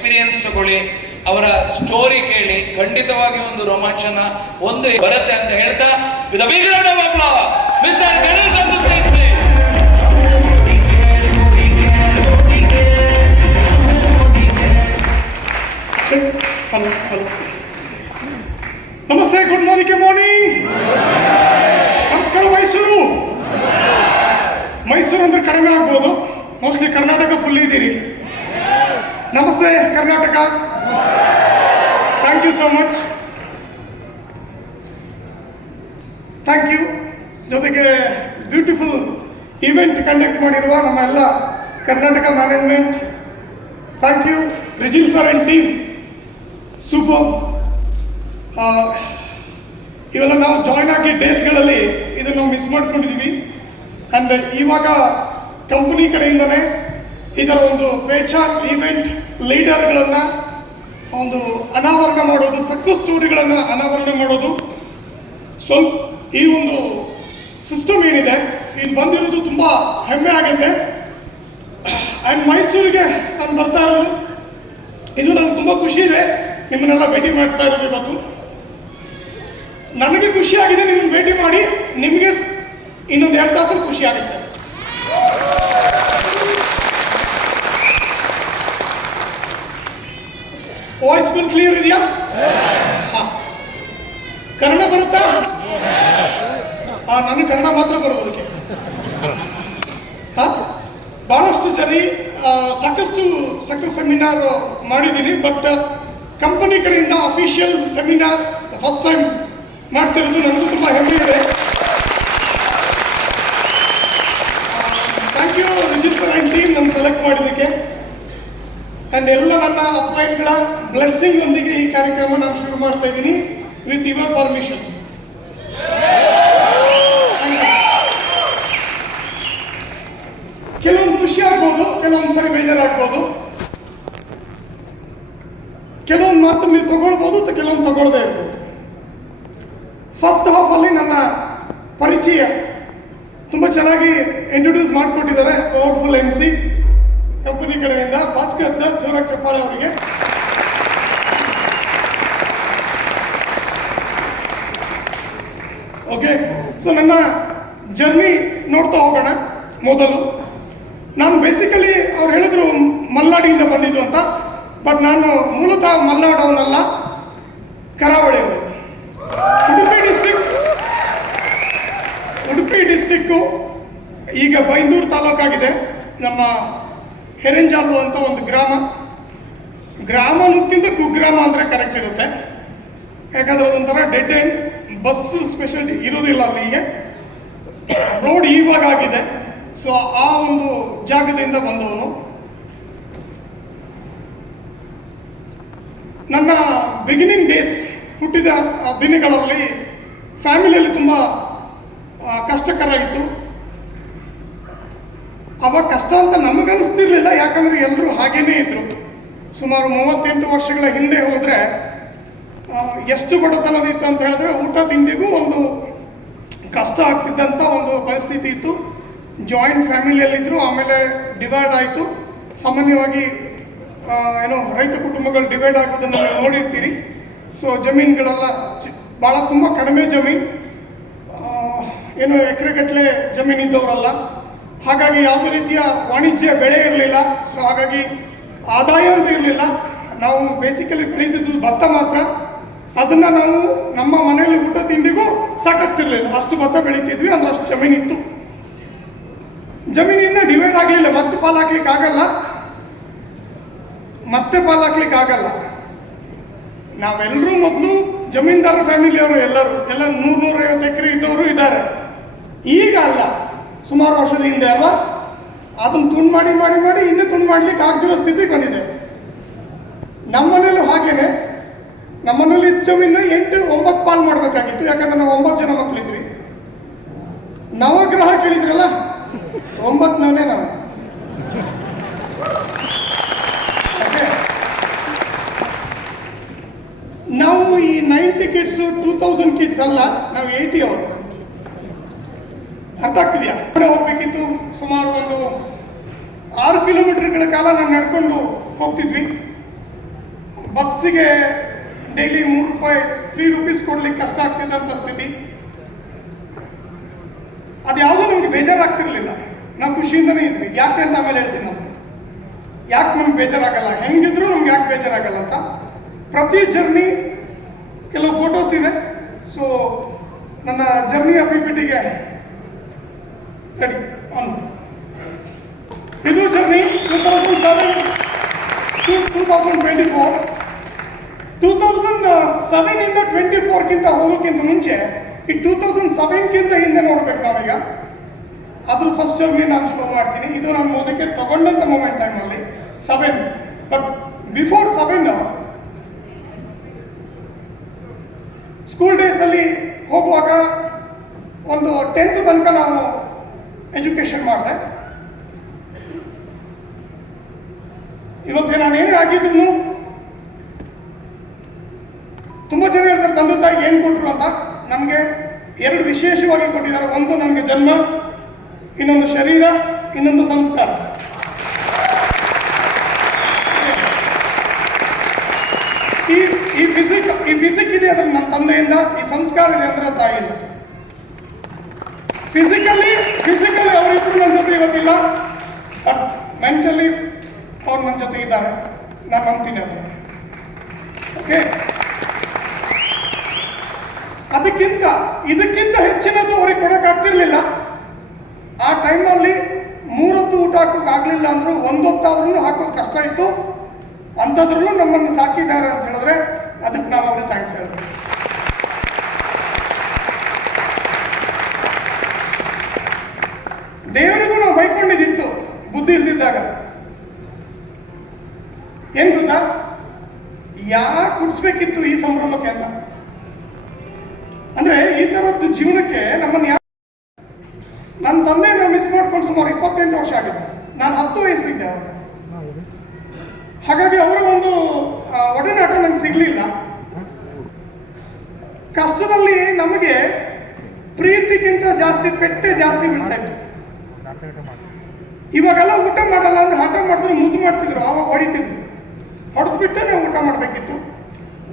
Experience ತಗೊಳ್ಳಿ, ಅವರ story ಕೇಳಿ, ಖಂಡಿತವಾಗಿ ಒಂದು ರೋಮಾಂಚನ ಒಂದು ಬರುತ್ತೆ ಅಂತ ಹೇಳ್ತಾ with a big round of applause mister Ganesh on the stage please. Hello hello, ನಮಸ್ತೆ, ಗುಡ್ ಮಾರ್ನಿಂಗ್, ನಮಸ್ಕಾರ. ಮೈಸೂರು ಅಂದ್ರೆ ಕಡಿಮೆ ಆಗ್ಬೋದು, ಮೋಸ್ಟ್ಲಿ ಕರ್ನಾಟಕ ಫುಲ್ ಇದ್ದೀರಿ. ನಮಸ್ತೆ Karnataka, thank you so much, thank you. ಜೊತೆಗೆ ಬ್ಯೂಟಿಫುಲ್ ಈವೆಂಟ್ ಕಂಡಕ್ಟ್ ಮಾಡಿರುವ ನಮ್ಮ ಎಲ್ಲ Karnataka management, thank you. Rijil sir and team, super. ಇವೆಲ್ಲ ನಾವು ಜಾಯ್ನ್ ಆಗಿ ಡೇಸ್ಗಳಲ್ಲಿ ಇದನ್ನು ನಾವು ಮಿಸ್ ಮಾಡ್ಕೊಂಡಿದ್ದೀವಿ. ಆ್ಯಂಡ್ ಇವಾಗ ಕಂಪನಿ ಕಡೆಯಿಂದನೇ ಇದರ ಒಂದು ಪೇಚಾನ್ ಈವೆಂಟ್ ಲೀಡರ್ಗಳನ್ನು ಒಂದು ಅನಾವರಣ ಮಾಡೋದು, ಸಕ್ಸಸ್ ಸ್ಟೋರಿಗಳನ್ನು ಅನಾವರಣ ಮಾಡೋದು, ಸ್ವಲ್ಪ ಈ ಒಂದು ಸಿಸ್ಟಮ್ ಏನಿದೆ ಇದು ಬಂದಿರೋದು ತುಂಬ ಹೆಮ್ಮೆ ಆಗುತ್ತೆ. ಆ್ಯಂಡ್ ಮೈಸೂರಿಗೆ ನಾನು ಬರ್ತಾ ಇರೋದು, ಇದು ನನಗೆ ತುಂಬ ಖುಷಿ ಇದೆ ನಿಮ್ಮನ್ನೆಲ್ಲ ಭೇಟಿ ಮಾಡ್ತಾ ಇರೋದು ಇವತ್ತು. ನನಗೆ ಖುಷಿ ಆಗಿದೆ ನಿಮ್ಮನ್ನು ಭೇಟಿ ಮಾಡಿ, ನಿಮಗೆ ಇನ್ನೊಂದು 2 ತಾಸಲ್ಲಿ ಖುಷಿ ಆಗುತ್ತೆ. ವಾಯ್ಸ್ ಫುಲ್ ಕ್ಲಿಯರ್ ಇದೆಯಾ? ಕನ್ನಡ ಬರುತ್ತಾ? ನನಗೆ ಕನ್ನಡ ಮಾತ್ರ ಬರೋದಕ್ಕೆ. ಬಹಳಷ್ಟು ಸರಿ ಸಾಕಷ್ಟು ಸಕ್ಸಸ್ ಸೆಮಿನಾರ್ ಮಾಡಿದ್ದೀನಿ, ಬಟ್ ಕಂಪನಿ ಕಡೆಯಿಂದ ಅಫಿಷಿಯಲ್ ಸೆಮಿನಾರ್ ಫಸ್ಟ್ ಟೈಮ್ ಮಾಡ್ತಿರೋದು ನನಗೂ ತುಂಬ ಹೆಮ್ಮೆ ಇದೆ. Thank you Rijil sir and team ನಮ್ಮ ಸೆಲೆಕ್ಟ್ ಮಾಡಿದ್ದಕ್ಕೆ. ಆ್ಯಂಡ್ ಎಲ್ಲ ನನ್ನ ಅಪ್ಲೈನ್ಗಳ ಬ್ಲೆಸ್ಸಿಂಗ್ ಒಂದಿಗೆ ಈ ಕಾರ್ಯಕ್ರಮ ನಾನು ಶುರು ಮಾಡ್ತಾ ಇದ್ದೀನಿ ವಿತ್ ಯುವರ್ ಪರ್ಮಿಷನ್. ಕೆಲವೊಂದು ಖುಷಿ ಆಗ್ಬೋದು, ಕೆಲವೊಂದು ಸರಿ ಬೇಜಾರಾಗ್ಬೋದು, ಕೆಲವೊಂದು ಮಾತು ನೀವು ತಗೊಳ್ಬೋದು, ಕೆಲವೊಂದು ತಗೊಳ್ಳದೇ ಇರ್ಬೋದು. ಫಸ್ಟ್ ಹಾಫಲ್ಲಿ ನನ್ನ ಪರಿಚಯ ತುಂಬ ಚೆನ್ನಾಗಿ ಇಂಟ್ರೊಡ್ಯೂಸ್ ಮಾಡಿಕೊಟ್ಟಿದ್ದಾರೆ ಪವರ್ಫುಲ್ MC ಕಂಪನಿ ಕಡೆಯಿಂದ ಭಾಸ್ಕರ್ ಸರ್, ಜೋರಾಗಿ ಚಪ್ಪಾಳೆ ಅವರಿಗೆ. ಓಕೆ, ಸೊ ನನ್ನ ಜರ್ನಿ ನೋಡ್ತಾ ಹೋಗೋಣ. ಮೊದಲು ನಾನು ಬೇಸಿಕಲಿ ಅವ್ರು ಹೇಳಿದ್ರು ಮಲ್ನಾಡಿಯಿಂದ ಬಂದಿದ್ದು ಅಂತ, ಬಟ್ ನಾನು ಮೂಲತಃ ಮಲ್ನಾಡವನಲ್ಲ, ಕರಾವಳಿಯವರು. ಉಡುಪಿ ಡಿಸ್ಟಿಕ್ಕು ಈಗ ಬೈಂದೂರು ತಾಲೂಕಾಗಿದೆ. ನಮ್ಮ ಹೆರೆಂಜಾಲು ಅಂತ ಒಂದು ಗ್ರಾಮ ಅನ್ನೋದಕ್ಕಿಂತ ಕುಗ್ರಾಮ ಅಂದರೆ ಕರೆಕ್ಟ್ ಇರುತ್ತೆ, ಯಾಕಂದರೆ ಅದೊಂಥರ ಡೆಡ್ ಎಂಡ್, ಬಸ್ ಸ್ಪೆಷಾಲಿಟಿ ಇರೋದಿಲ್ಲ ಅಲ್ಲಿಗೆ. ರೋಡ್ ಇವಾಗ ಆಗಿದೆ. ಸೊ ಆ ಒಂದು ಜಾಗದಿಂದ ಬಂದವನು. ನನ್ನ ಬಿಗಿನಿಂಗ್ ಡೇಸ್, ಹುಟ್ಟಿದ ದಿನಗಳಲ್ಲಿ ಫ್ಯಾಮಿಲಿಯಲ್ಲಿ ತುಂಬ ಕಷ್ಟಕರ ಇತ್ತು. ಅವಾಗ ಕಷ್ಟ ಅಂತ ನಮಗನ್ನಿಸ್ತಿರ್ಲಿಲ್ಲ, ಯಾಕಂದರೆ ಎಲ್ಲರೂ ಹಾಗೇನೇ ಇದ್ದರು. ಸುಮಾರು 38 ವರ್ಷಗಳ ಹಿಂದೆ ಹೋದರೆ ಎಷ್ಟು ಬಡತನದಿತ್ತು ಅಂತ ಹೇಳಿದ್ರೆ ಊಟ ತಿಂಡಿಗೂ ಒಂದು ಕಷ್ಟ ಆಗ್ತಿದ್ದಂಥ ಒಂದು ಪರಿಸ್ಥಿತಿ ಇತ್ತು. ಜಾಯಿಂಟ್ ಫ್ಯಾಮಿಲಿಯಲ್ಲಿದ್ದರು, ಆಮೇಲೆ ಡಿವೈಡ್ ಆಯಿತು. ಸಾಮಾನ್ಯವಾಗಿ ರೈತ ಕುಟುಂಬಗಳು ಡಿವೈಡ್ ಆಗೋದನ್ನು ನೀವು ನೋಡಿರ್ತೀರಿ. ಸೊ ಜಮೀನುಗಳೆಲ್ಲ ಭಾಳ ತುಂಬ ಕಡಿಮೆ ಜಮೀನು, ಎಕರೆಗಟ್ಟಲೆ ಜಮೀನಿದ್ದವರಲ್ಲ. ಹಾಗಾಗಿ ಯಾವುದೇ ರೀತಿಯ ವಾಣಿಜ್ಯ ಬೆಳೆ ಇರಲಿಲ್ಲ. ಸೊ ಹಾಗಾಗಿ ಆದಾಯ ಅಂತ ಇರಲಿಲ್ಲ. ನಾವು ಬೇಸಿಕಲಿ ಬೆಳೀತಿದ್ದು ಭತ್ತ ಮಾತ್ರ. ಅದನ್ನು ನಾವು ನಮ್ಮ ಮನೆಯಲ್ಲಿ ಊಟ ತಿಂಡಿಗೂ ಸಾಕಾಗ್ತಿರ್ಲಿಲ್ಲ, ಅಷ್ಟು ಭತ್ತ ಬೆಳೀತಿದ್ವಿ, ಅಂದ್ರೆ ಅಷ್ಟು ಜಮೀನಿತ್ತು. ಜಮೀನಿಂದ ಡಿವೈಡ್ ಆಗಲಿಲ್ಲ, ಮತ್ತೆ ಪಾಲು ಹಾಕ್ಲಿಕ್ಕೆ ಆಗಲ್ಲ. ನಾವೆಲ್ಲರೂ ಮೊದಲು ಜಮೀನ್ದಾರ ಫ್ಯಾಮಿಲಿಯವರು ಎಲ್ಲ 100-150 ಎಕರೆ ಇದ್ದವರು ಇದ್ದಾರೆ. ಈಗ ಅಲ್ಲ, ಸುಮಾರು ವರ್ಷದ ಹಿಂದೆ ಅಲ್ಲ, ಅದನ್ನು ತುಂಡು ಮಾಡಿ ಇನ್ನೂ ತುಂಡು ಮಾಡ್ಲಿಕ್ಕೆ ಆಗದಿರೋ ಸ್ಥಿತಿಗೆ ಬಂದಿದೆ. ನಮ್ಮನೇಲೂ ಹಾಗೇನೆ. ನಮ್ಮನೇಲಿ ಇದ್ದ ಜಮೀನು 8-9 ಪಾಲು ಮಾಡಬೇಕಾಗಿತ್ತು, ಯಾಕಂದ್ರೆ ನಾವು 9 ಜನ ಮಕ್ಕಳಿದ್ವಿ. ನವಗ್ರಹ ಕೇಳಿದ್ರಲ್ಲ, 9ನೇ ನಾವು. ನಾವು ಈ 90 ಕಿಡ್ಸ್ 2000 ಕಿಡ್ಸ್ ಅಲ್ಲ, ನಾವು 80 ಅವರು. ಅರ್ಥ ಆಗ್ತಿದೆಯಾ? ಹೋಗ್ಬೇಕಿತ್ತು. ಸುಮಾರು ಒಂದು 6 ಕಿಲೋಮೀಟರ್ಗಳ ಕಾಲ ನಾವು ನಡ್ಕೊಂಡು ಹೋಗ್ತಿದ್ವಿ. ಬಸ್ಸಿಗೆ ಡೈಲಿ 3 ರೂಪಾಯಿ 3 ರೂಪೀಸ್ ಕೊಡ್ಲಿಕ್ಕೆ ಕಷ್ಟ ಆಗ್ತಿದ್ದಂಥ ಸ್ಥಿತಿ. ಅದ್ಯಾವುದೂ ನಮ್ಗೆ ಬೇಜಾರಾಗ್ತಿರ್ಲಿಲ್ಲ, ನಾವು ಖುಷಿಯಿಂದನೇ ಇದ್ವಿ. ಯಾಕೆ ಅಂತ ಆಮೇಲೆ ಹೇಳ್ತೀನಿ ನಾವು ಯಾಕೆ ನಮ್ಗೆ ಬೇಜಾರಾಗಲ್ಲ, ಹೆಂಗಿದ್ರು ನಮ್ಗೆ ಯಾಕೆ ಬೇಜಾರಾಗಲ್ಲ ಅಂತ. ಪ್ರತಿ ಜರ್ನಿ ಕೆಲವು ಫೋಟೋಸ್ ಇದೆ. ಸೊ ನನ್ನ ಜರ್ನಿ ಅಭಿಪಿಟಿಗೆ ರೆಡಿ ಆನ್. ಇದು ಜರ್ನಿ 2007 to 2024. 2007 ಇಂದ 24ಕ್ಕಿಂತ ಹೋಗೋಕ್ಕಿಂತ ಮುಂಚೆ ಈ 2007ಕ್ಕಿಂತ ಹಿಂದೆ ನೋಡ್ಬೇಕು ನಾವೀಗ. ಅದ್ರ ಫಸ್ಟ್ ಜರ್ನಿ ನಾನು ಶೋ ಮಾಡ್ತೀನಿ. ಇದು ನಾನು ಓದಕ್ಕೆ ತಗೊಂಡಂಥ ಮೂಮೆಂಟ್ ಟೈಮಲ್ಲಿ 7. ಬಟ್ ಬಿಫೋರ್ 7 ಸ್ಕೂಲ್ ಡೇಸಲ್ಲಿ ಹೋಗುವಾಗ ಒಂದು 10th ತನಕ ನಾವು ಎಜುಕೇಷನ್ ಮಾಡಿದೆ. ಇವತ್ತು ನಾನು ಏನೇ ಆಗಿದ್ರು ತುಂಬ ಜನ ಹೇಳ್ತಾರೆ ತಂದೆ ತಾಯಿ ಏನು ಕೊಟ್ಟರು ಅಂತ. ನಮಗೆ 2 ವಿಶೇಷವಾಗಿ ಕೊಟ್ಟಿದ್ದಾರೆ. ಒಂದು ನಮಗೆ ಜನ್ಮ, ಇನ್ನೊಂದು ಶರೀರ, ಇನ್ನೊಂದು ಸಂಸ್ಕಾರ. ಈ ಫಿಸಿಕ್ ಇದೆ ಅಂದ್ರೆ ನನ್ನ ತಂದೆಯಿಂದ, ಈ ಸಂಸ್ಕಾರ ಇದೆ ಅಂದ್ರೆ ತಾಯಿಯಿಂದ. ಫಿಸಿಕಲಿ ಅವರಿಬ್ಬರು ನನ್ನ ಜೊತೆ ಇವತ್ತಿಲ್ಲ, ಬಟ್ ಮೆಂಟಲಿ ಅವ್ರು ನನ್ನ ಜೊತೆ ಇದ್ದಾರೆ. ನಾನು ನಂಬ್ತೀನಿ ಅದನ್ನು. ಓಕೆ, ಇದಕ್ಕಿಂತ ಹೆಚ್ಚಿನದು ಅವ್ರಿಗೆ ಕೊಡೋಕ್ಕಾಗ್ತಿರ್ಲಿಲ್ಲ. ಆ ಟೈಮಲ್ಲಿ 3 ಹೊತ್ತು ಊಟ ಹಾಕೋಕ್ಕಾಗಲಿಲ್ಲ ಅಂದರೂ 1 ಹೊತ್ತಾದ್ರೂ ಹಾಕೋದು ಕಷ್ಟ ಇತ್ತು. ಅಂಥದ್ರಲ್ಲೂ ನಮ್ಮನ್ನು ಸಾಕಿದ್ದಾರೆ ಅಂತ ಹೇಳಿದ್ರೆ ಅದಕ್ಕೆ ನಾವು ಅವ್ರಿಗೆ ಥ್ಯಾಂಕ್ಸ್ ಹೇಳ್ತೀವಿ. ದೇವರಿಗೂ ನಾವು ಬೈಕೊಂಡಿದ್ದಿತ್ತು ಬುದ್ಧಿ ಇಲ್ದಿದ್ದಾಗ. ಏನ್ ಗೊತ್ತಾ, ಯಾಕೆ ಹುಟ್ಟಿಸ್ಬೇಕಿತ್ತು ಈ ಸಂಭ್ರಮಕ್ಕೆ ಅಂತ. ಅಂದ್ರೆ ಈ ತರದ್ದು ಜೀವನಕ್ಕೆ ನಮ್ಮನ್ನು ನನ್ನ ತಂದೆ ನಾವು ಮಿಸ್ ಮಾಡ್ಕೊಂಡು ಸುಮಾರು 28 ವರ್ಷ ಆಗಿದೆ. ನಾನು 10 ವಯಸ್ಸಿದ್ದೆ ಅವಾಗ. ಹಾಗಾಗಿ ಅವರ ಒಂದು ಒಡನಾಟ ನಂಗೆ ಸಿಗ್ಲಿಲ್ಲ. ಕಷ್ಟದಲ್ಲಿ ನಮಗೆ ಪ್ರೀತಿಗಿಂತ ಜಾಸ್ತಿ ಪೆಟ್ಟೆ ಜಾಸ್ತಿ ಬೀಳ್ತಾ ಇತ್ತು. ಇವಾಗೆಲ್ಲ ಊಟ ಮಾಡಲ್ಲ ಅಂದ್ರೆ ಹಠ ಮಾಡಿದ್ರೆ ಮುದ್ದು ಮಾಡ್ತಿದ್ರು, ಆವಾಗ ಹೊಡಿತಿದ್ರು. ಹೊಡೆದ್ಬಿಟ್ಟು ನಾವು ಊಟ ಮಾಡಬೇಕಿತ್ತು.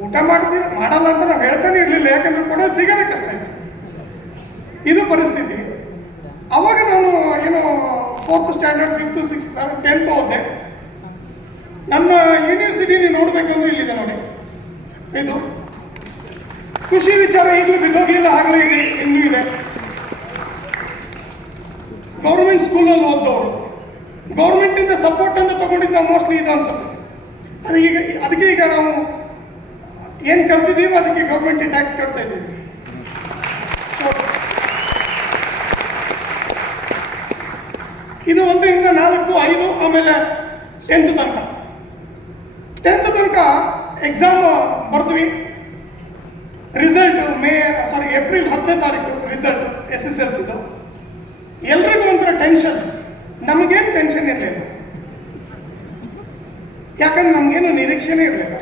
ಊಟ ಮಾಡಲ್ಲ ಅಂತ ನಾವು ಹೇಳ್ತಾನೆ ಇರಲಿಲ್ಲ, ಯಾಕಂದ್ರೆ ಕೊಡೋದು ಸಿಗೋದೇ ಕಷ್ಟ ಇತ್ತು. ಇದು ಪರಿಸ್ಥಿತಿ. ಅವಾಗ ನಾನು ಏನೋ 4th standard 5th 6th 10th ಓದಿದೆ. ನಮ್ಮ ಯೂನಿವರ್ಸಿಟಿ ನೀವು ನೋಡ್ಬೇಕಂದ್ರೆ ಇಲ್ಲಿದೆ ನೋಡಿ. ಇದು ಖುಷಿ ವಿಚಾರ. ಈಗಲೂ ಬಿದ್ದೋಗಿಲ್ಲ, ಆಗಲೇ ಇದೆ, ಇನ್ನೂ ಇದೆ. ಗೌರ್ಮೆಂಟ್ ಸ್ಕೂಲಲ್ಲಿ ಓದ್ದವರು, ಗೌರ್ಮೆಂಟಿಂದ ಸಪೋರ್ಟ್ ಅಂತ ತಗೊಂಡಿದ್ದು ನಾವು ಮೋಸ್ಟ್ಲಿ ಇದು ಅನ್ಸುತ್ತೆ. ಅದಕ್ಕೆ ಈಗ ನಾವು ಏನು ಕಲ್ತಿದ್ದೀವಿ ಅದಕ್ಕೆ ಗೌರ್ಮೆಂಟಿಗೆ ಟ್ಯಾಕ್ಸ್ ಕಟ್ತಾ ಇದ್ದೀವಿ. ಇದು 1 ಇಂದ 4, 5, ಆಮೇಲೆ 10th ತನಕ. 10th ತನಕ ಎಕ್ಸಾಮ್ ಬರ್ದ್ವಿ. ರಿಸಲ್ಟ್ ಏಪ್ರಿಲ್ 10ನೇ ತಾರೀಕು ರಿಸಲ್ಟ್ SSLCದು. ಎಲ್ರಿಗೂ ಒಂಥರ ಟೆನ್ಷನ್. ನಮಗೇನು ಟೆನ್ಷನ್ ಇರಲಿಲ್ಲ, ಯಾಕಂದ್ರೆ ನಮಗೇನು ನಿರೀಕ್ಷೆನೇ ಇರಲಿಲ್ಲ.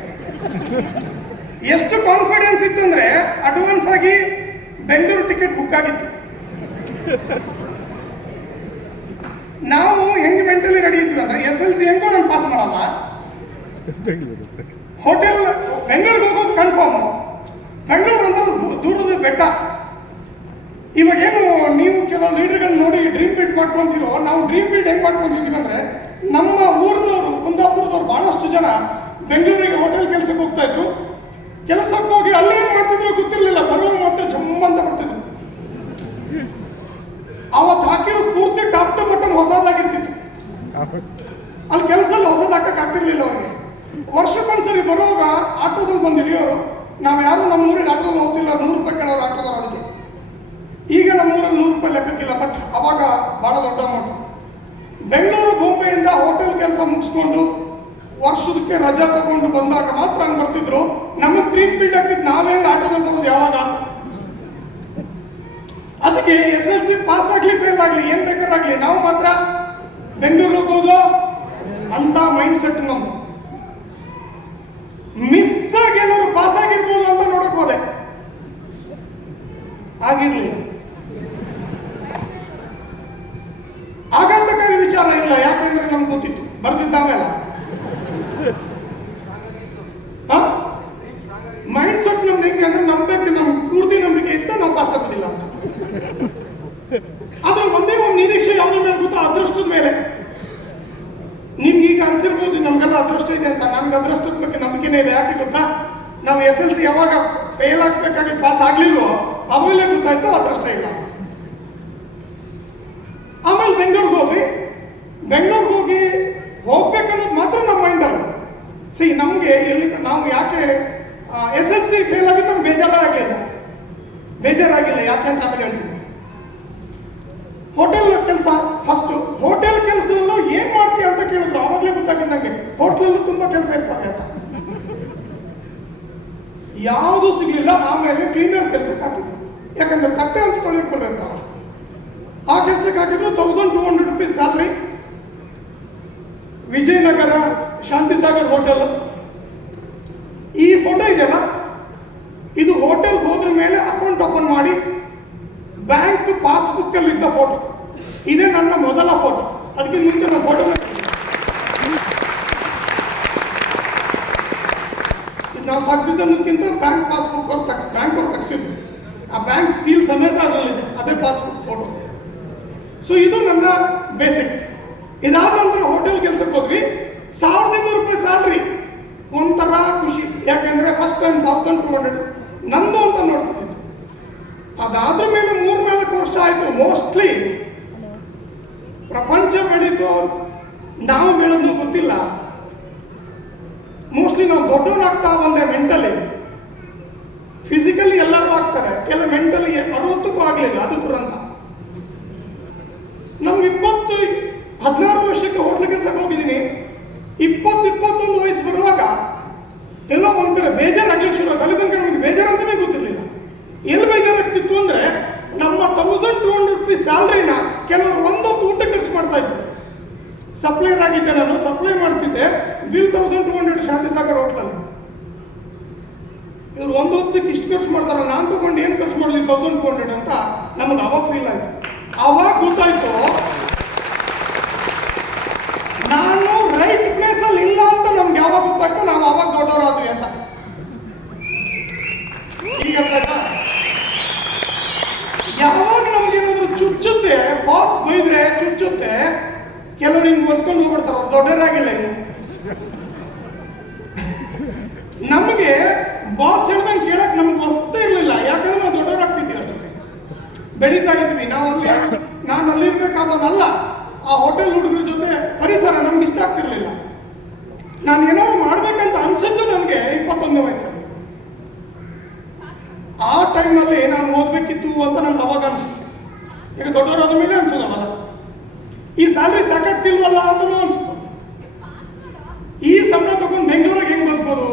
ಎಷ್ಟು ಕಾನ್ಫಿಡೆನ್ಸ್ ಇತ್ತು ಅಂದ್ರೆ ಅಡ್ವಾನ್ಸ್ ಆಗಿ ಬೆಂಗಳೂರು ಟಿಕೆಟ್ ಬುಕ್ ಆಗಿತ್ತು. ನಾವು ಹೆಂಗೆ ಮೆಂಟಲಿ ರೆಡಿ ಇದ್ವಿ ಅಂದ್ರೆ SLC ಹೆಂಗೋ ನಾನು ಪಾಸ್ ಮಾಡಲ್ಲ, ಹೋಟೆಲ್ ಬೆಂಗಳೂರಿಗೆ ಹೋಗೋದು ಕನ್ಫರ್ಮ್. ಬೆಂಗಳೂರು ಅನ್ನೋದು ದೂರದ ಬೆಟ್ಟ. ಇವಾಗೇನು ನೀವು ಕೆಲವು ಲೀಡರ್ಗಳು ನೋಡಿ ಡ್ರೀಮ್ ಬಿಲ್ಡ್ ಮಾಡ್ಕೊಂತೀರೋ, ನಾವು ಡ್ರೀಮ್ ಬಿಲ್ಡ್ ಹೆಂಗೆ ಮಾಡ್ಕೊಂತಿದ್ದೀವಿ ಅಂದ್ರೆ ನಮ್ಮ ಊರಿನವರು ಕುಂದಾಪುರದವ್ರು ಬಹಳಷ್ಟು ಜನ ಬೆಂಗಳೂರಿಗೆ ಹೋಟೆಲ್ ಕೆಲಸಕ್ಕೆ ಹೋಗ್ತಾ ಇದ್ರು. ಕೆಲಸಕ್ಕೆ ಹೋಗಿ ಅಲ್ಲೇನು ಮಾಡ್ತಿದ್ರು ಗೊತ್ತಿರಲಿಲ್ಲ, ಬರೋರು ಮಾತ್ರ ಜಮ್ಮ ಅಂತ ಬರ್ತಿದ್ರು. ಅವತ್ತು ಹಾಕಿರೋ ಪೂರ್ತಿ ಟಾಪ್ ಟು ಬಟನ್ ಹೊಸದಾಗಿರ್ತಿತ್ತು. ಅಲ್ಲಿ ಕೆಲಸದಲ್ಲಿ ಹೊಸದು ಹಾಕಕ್ಕೆ ಆಗ್ತಿರ್ಲಿಲ್ಲ ಅವ್ರಿಗೆ. ವರ್ಷಕ್ಕೊಂದ್ಸರಿ ಬರುವಾಗ ಆಟೋದಲ್ಲಿ ಬಂದು ಇಳಿಯೋರು. ನಾವು ಯಾರು ನಮ್ಮ ಊರಿಗೆ ಆಟೋದಲ್ಲಿ ಹೋಗ್ತಿಲ್ಲ, 100 ರೂಪಾಯಿ ಕೇಳೋರು ಆಟೋದವ್ರು. ಅದಕ್ಕೆ ಈಗ ನಮ್ಮ ಊರಲ್ಲಿ 100 ರೂಪಾಯಿ ಲೆಕ್ಕಕ್ಕಿಲ್ಲ, ಬಟ್ ಅವಾಗ ಬಹಳ ದೊಡ್ಡ ಅಮೌಂಟ್. ಬೆಂಗಳೂರು ಬಾಂಬೆಯಿಂದ ಹೋಟೆಲ್ ಕೆಲಸ ಮುಗಿಸ್ಕೊಂಡು ವರ್ಷದಕ್ಕೆ ರಜಾ ತಗೊಂಡು ಬಂದಾಗ ಮಾತ್ರ ಹಂಗೆ ಬರ್ತಿದ್ರು. ನಮಗೆ ಡ್ರೀಮ್ ಬಿಲ್ಡ್ ಆಗ್ತಿದ್ದು ನಾವ್ ಹೆಂಗೆ ಆಟೋದಲ್ಲಿ ಬರೋದು ಯಾವಾಗ ಅಂತ. ಅದಕ್ಕೆ SLC ಪಾಸ್ ಆಗ್ಲಿ ಫೇಲ್ ಆಗ್ಲಿ ಏನ್ ಬೇಕಾರಾಗ್ಲಿ ನಾವು ಮಾತ್ರ ಬೆಂಗಳೂರು ಹೋಗೋದು ಅಂತ ಮೈಂಡ್ ಸೆಟ್ ನಮ್ದು. ಮಿಸ್ ಆಗಿ ಎಲ್ಲರೂ ಪಾಸ್ ಆಗಿರ್ಬೋದು ಅಂತ ನೋಡಕ್ ಹೋದೆ, ಆಗಿರ್ಲಿಲ್ಲ. ಆಘಾತಕಾರಿ ವಿಚಾರ ಇಲ್ಲ, ಯಾಕಂದ್ರೆ ನಮ್ಗೆ ಗೊತ್ತಿತ್ತು ಬರ್ತಿದ್ದಾವೆಲ್ಲ. ಪಾಸ್ ಆಗೋದಿಲ್ಲ ಅಂತ. ಆದ್ರೆ ಒಂದೇ ಒಂದು ನಿರೀಕ್ಷೆ ಯಾವ್ದು ಮೇಲೆ ಗೊತ್ತಾ? ಅದೃಷ್ಟದ ಮೇಲೆ. ನಿಮ್ಗೆ ಈಗ ಅನ್ಸಿರ್ಬೋದು ನಮ್ಗೆಲ್ಲ ಅದೃಷ್ಟ ಇದೆ ಅಂತ. ನಮ್ಗೆ ಅದೃಷ್ಟದ ಬಗ್ಗೆ ನಂಬಿಕೆನೇ ಇದೆ. ಯಾಕೆ ಗೊತ್ತಾ? ನಾವು SLC ಯಾವಾಗ ಫೇಲ್ ಆಗ್ಬೇಕಾಗಿ ಪಾಸ್ ಆಗ್ಲಿಲ್ವೋ ಅವಾಗಲೇ ಗೊತ್ತಾಯ್ತು ಅದೃಷ್ಟ ಇಲ್ಲ. ಆಮೇಲೆ ಬೆಂಗಳೂರಿಗೆ ಹೋಗಿ ಹೋಗ್ಬೇಕನ್ನೋದು ಮಾತ್ರ ನಮ್ಮ ಮೈಂಡ್ ಅಲ್ಲ. ನಮ್ಗೆ ಎಲ್ಲಿ ನಾವು ಯಾಕೆ SLC ಫೇಲ್ ಆಗಿದ್ದು ನಮ್ಗೆ ಬೇಜಾರಾಗಿಲ್ಲ. ಯಾಕೆ ಅಂತ ಆಮೇಲೆ ಹೇಳ್ತೀನಿ. ಹೋಟೆಲ್ ಕೆಲಸ ಫಸ್ಟ್. ಹೋಟೆಲ್ ಕೆಲಸದಲ್ಲೂ ಏನ್ ಮಾಡ್ತೀಯ ಅಂತ ಕೇಳಿದ್ರು. ಆವಾಗಲೇ ಗೊತ್ತಾಗಿದ್ದು ನಂಗೆ ಹೋಟೆಲಲ್ಲೂ ತುಂಬಾ ಕೆಲಸ ಇರ್ತದೆ ಅಂತ. ಯಾವುದು ಸಿಗ್ಲಿಲ್ಲ. ಆಮೇಲೆ ಕ್ಲೀನರ್ ಕೆಲಸಕ್ಕೆ ಹಾಕಿದ್ರು. ಯಾಕಂದ್ರೆ ತಟ್ಟೆ ಅನ್ಸ್ಕೊಳ್ಳಿಕ್ ಬರುತ್ತೆ. ಆ ಕೆಲಸಕ್ಕೆ ಹಾಕಿದ್ರು 1200 rupees salary. Vijayanagara Shantisagar hotel. ಈ ಫೋಟೋ ಇದೆಯಲ್ಲ, ಇದು ಹೋಟೆಲ್ ಹೋದ್ರ ಮೇಲೆ ಅಕೌಂಟ್ ಓಪನ್ ಮಾಡಿ ಬ್ಯಾಂಕ್ ಪಾಸ್ಬುಕ್ ಅಲ್ಲಿ ಇದ್ದ ಫೋಟೋ. ಇದೇ ನನ್ನ ಮೊದಲ ಫೋಟೋ. ಅದಕ್ಕೆ ಮುಂಚೆ ನಾನು ಫೋಟೋ ನಾವು ತೆಗೆದಿದ್ದಕ್ಕಿಂತ ಬ್ಯಾಂಕ್ ಪಾಸ್ಬುಕ್ ಬ್ಯಾಂಕ್ ಅವ್ರು ತೆಗೆಸಿದ್ರು. ಆ ಬ್ಯಾಂಕ್ ಸೀಲ್ ಸಮೇತ ಅದರಲ್ಲಿದೆ. ಅದೇ ಪಾಸ್ಬುಕ್ ಫೋಟೋ. ಸೊ ಇದು ನನ್ನ ಬೇಸಿಕ್. ಇದಾದ ನಂತರ ಹೋಟೆಲ್ ಕೆಲಸಕ್ಕೆ ಹೋದ್ವಿ. 1200 ರೂಪಾಯಿ ಸ್ಯಾಲ್ರಿ. ಒಂಥರ ಖುಷಿ. ಯಾಕೆಂದ್ರೆ ಫಸ್ಟ್ ಟೈಮ್ 1200 ನಂದು ಅಂತ ನೋಡ್ತಿದ್ದೆ. ಅದಾದ್ರ ಮೇಲೆ 3-4 ವರ್ಷ ಆಯ್ತು. ಮೋಸ್ಟ್ಲಿ ಪ್ರಪಂಚ ಬೆಳೀತು, ನಾವು ಬೆಳೆದು ಗೊತ್ತಿಲ್ಲ. ಮೋಸ್ಟ್ಲಿ ನಾವು ದೊಡ್ಡವರಾಗ್ತಾ ಬಂದೆ. ಮೆಂಟಲಿ, ಫಿಸಿಕಲಿ ಎಲ್ಲರೂ ಆಗ್ತಾರೆ. ಕೆಲ ಮೆಂಟಲಿ 60ಕ್ಕೂ ಆಗ್ಲಿಲ್ಲ. ಅದು ದುರಂತ. ನಮ್ಗೆ 16 ವರ್ಷಕ್ಕೆ ಹೋಟ್ಲ್ ಕೆಲಸಕ್ಕೆ ಹೋಗಿದ್ದೀನಿ. 20-21 ವಯಸ್ಸು ಬರುವಾಗ ಎಲ್ಲೋ ಒಂದ್ ಕಡೆ ಬೇಜಾರಾಗ್ಲಿಕ್ಕೆ ಶುರು. ಅಲ್ಲಿ ತನಕ ನಮ್ಗೆ ಬೇಜಾರು ಅಂತಾನೆ ಗೊತ್ತಿರಲಿಲ್ಲ. ಎಲ್ಲಿ ಬೇಜಾರಾಗ್ತಿತ್ತು ಅಂದ್ರೆ ನಮ್ಮ 1200 ರೂಪೀಸ್ ಸ್ಯಾಲ್ರಿನ ಕೆಲವರು ಒಂದೊತ್ತು ಊಟ ಖರ್ಚು ಮಾಡ್ತಾ ಇದ್ರು. ಸಪ್ಲೈಯರ್ ಆಗಿದ್ದೆ ನಾನು. ಸಪ್ಲೈ ಮಾಡ್ತಿದ್ದೆ. ಬಿಲ್ 1200 ಶಾಂತಿಸಾಗರ್ ಹೋಟ್ಲಲ್ಲಿ. ಇವ್ರು ಒಂದು ಹೊತ್ತಿಗೆ ಇಷ್ಟು ಖರ್ಚು ಮಾಡ್ತಾರ, ನಾನು ತಗೊಂಡು ಏನು ಖರ್ಚು ಮಾಡಲಿ 1200 ಅಂತ ನಮಗೆ ಅವಾಗ ಫೀಲ್ ಆಯ್ತು. ಅವಾಗ ಗೊತ್ತಾಯ್ತು ನಾನು ರೈಟ್ ಪ್ಲೇಸ್ ಅಲ್ಲಿ ಇಲ್ಲ ಅಂತ. ನಮ್ಗೆ ಯಾವಾಗ ಗೊತ್ತಾಯ್ತು ನಾವು ಅವಾಗ ದೊಡ್ಡವರಾದ್ವಿ ಅಂತ. ಈಗ ಯಾವಾಗ ನಮಗೇನಾದ್ರು ಚುಚ್ಚುತ್ತೆ, ಬಾಸ್ ಬೈದ್ರೆ ಚುಚ್ಚುತ್ತೆ, ಕೆಲವರು ಹಿಂಗ್ ಒರ್ಸ್ಕೊಂಡು ಹೋಗ್ಬಿಡ್ತಾರ. ದೊಡ್ಡವರಾಗಿಲ್ಲ ಇನ್ನು. ನಮಗೆ ಬಾಸ್ ಹೇಳ್ದಂಗೆ ಕೇಳಕ್ ನಮ್ಗೆ ಗೊತ್ತೇ ಇರಲಿಲ್ಲ. ಯಾಕಂದ್ರೆ ನಾವು ದೊಡ್ಡವರಾಗ್ತಿದ್ದೀವಿ. ಅಷ್ಟೊತ್ತಿಗೆ ಬೆಳೀತಾ ಇದ್ವಿ. ನಾನು ಅಲ್ಲಿರ್ಬೇಕಾದವನಲ್ಲ. ಆ ಹೋಟೆಲ್ ಹುಡುಗರ ಜೊತೆ ಪರಿಸರ ನಮ್ಗೆ ಇಷ್ಟ ಆಗ್ತಿರ್ಲಿಲ್ಲ. ನಾನು ಏನಾದ್ರು ಮಾಡ್ಬೇಕಂತ ಅನ್ಸಿದ್ದು ನನಗೆ 21ನೇ ವಯಸ್ಸಲ್ಲಿ. ಆ ಟೈಮ್ನಲ್ಲಿ ನಾನು ಓದ್ಬೇಕಿತ್ತು ಅಂತ ನಮ್ಗೆ ಅವಾಗ ಅನ್ಸುತ್ತೆ. ಈಗ ದೊಡ್ಡವರಾದ ಮೇಲೆ ಅನ್ಸೋದಲ್ಲ. ಈ ಸ್ಯಾಲ್ರಿ ಸಾಕಾಗ್ತಿಲ್ವಲ್ಲ ಅಂತಲೂ ಅನ್ಸುತ್ತೆ. ಈ ಸಂಬಳ ತಗೊಂಡು ಬೆಂಗಳೂರಿಗೆ ಹೆಂಗ್ ಬದುಕೋದು,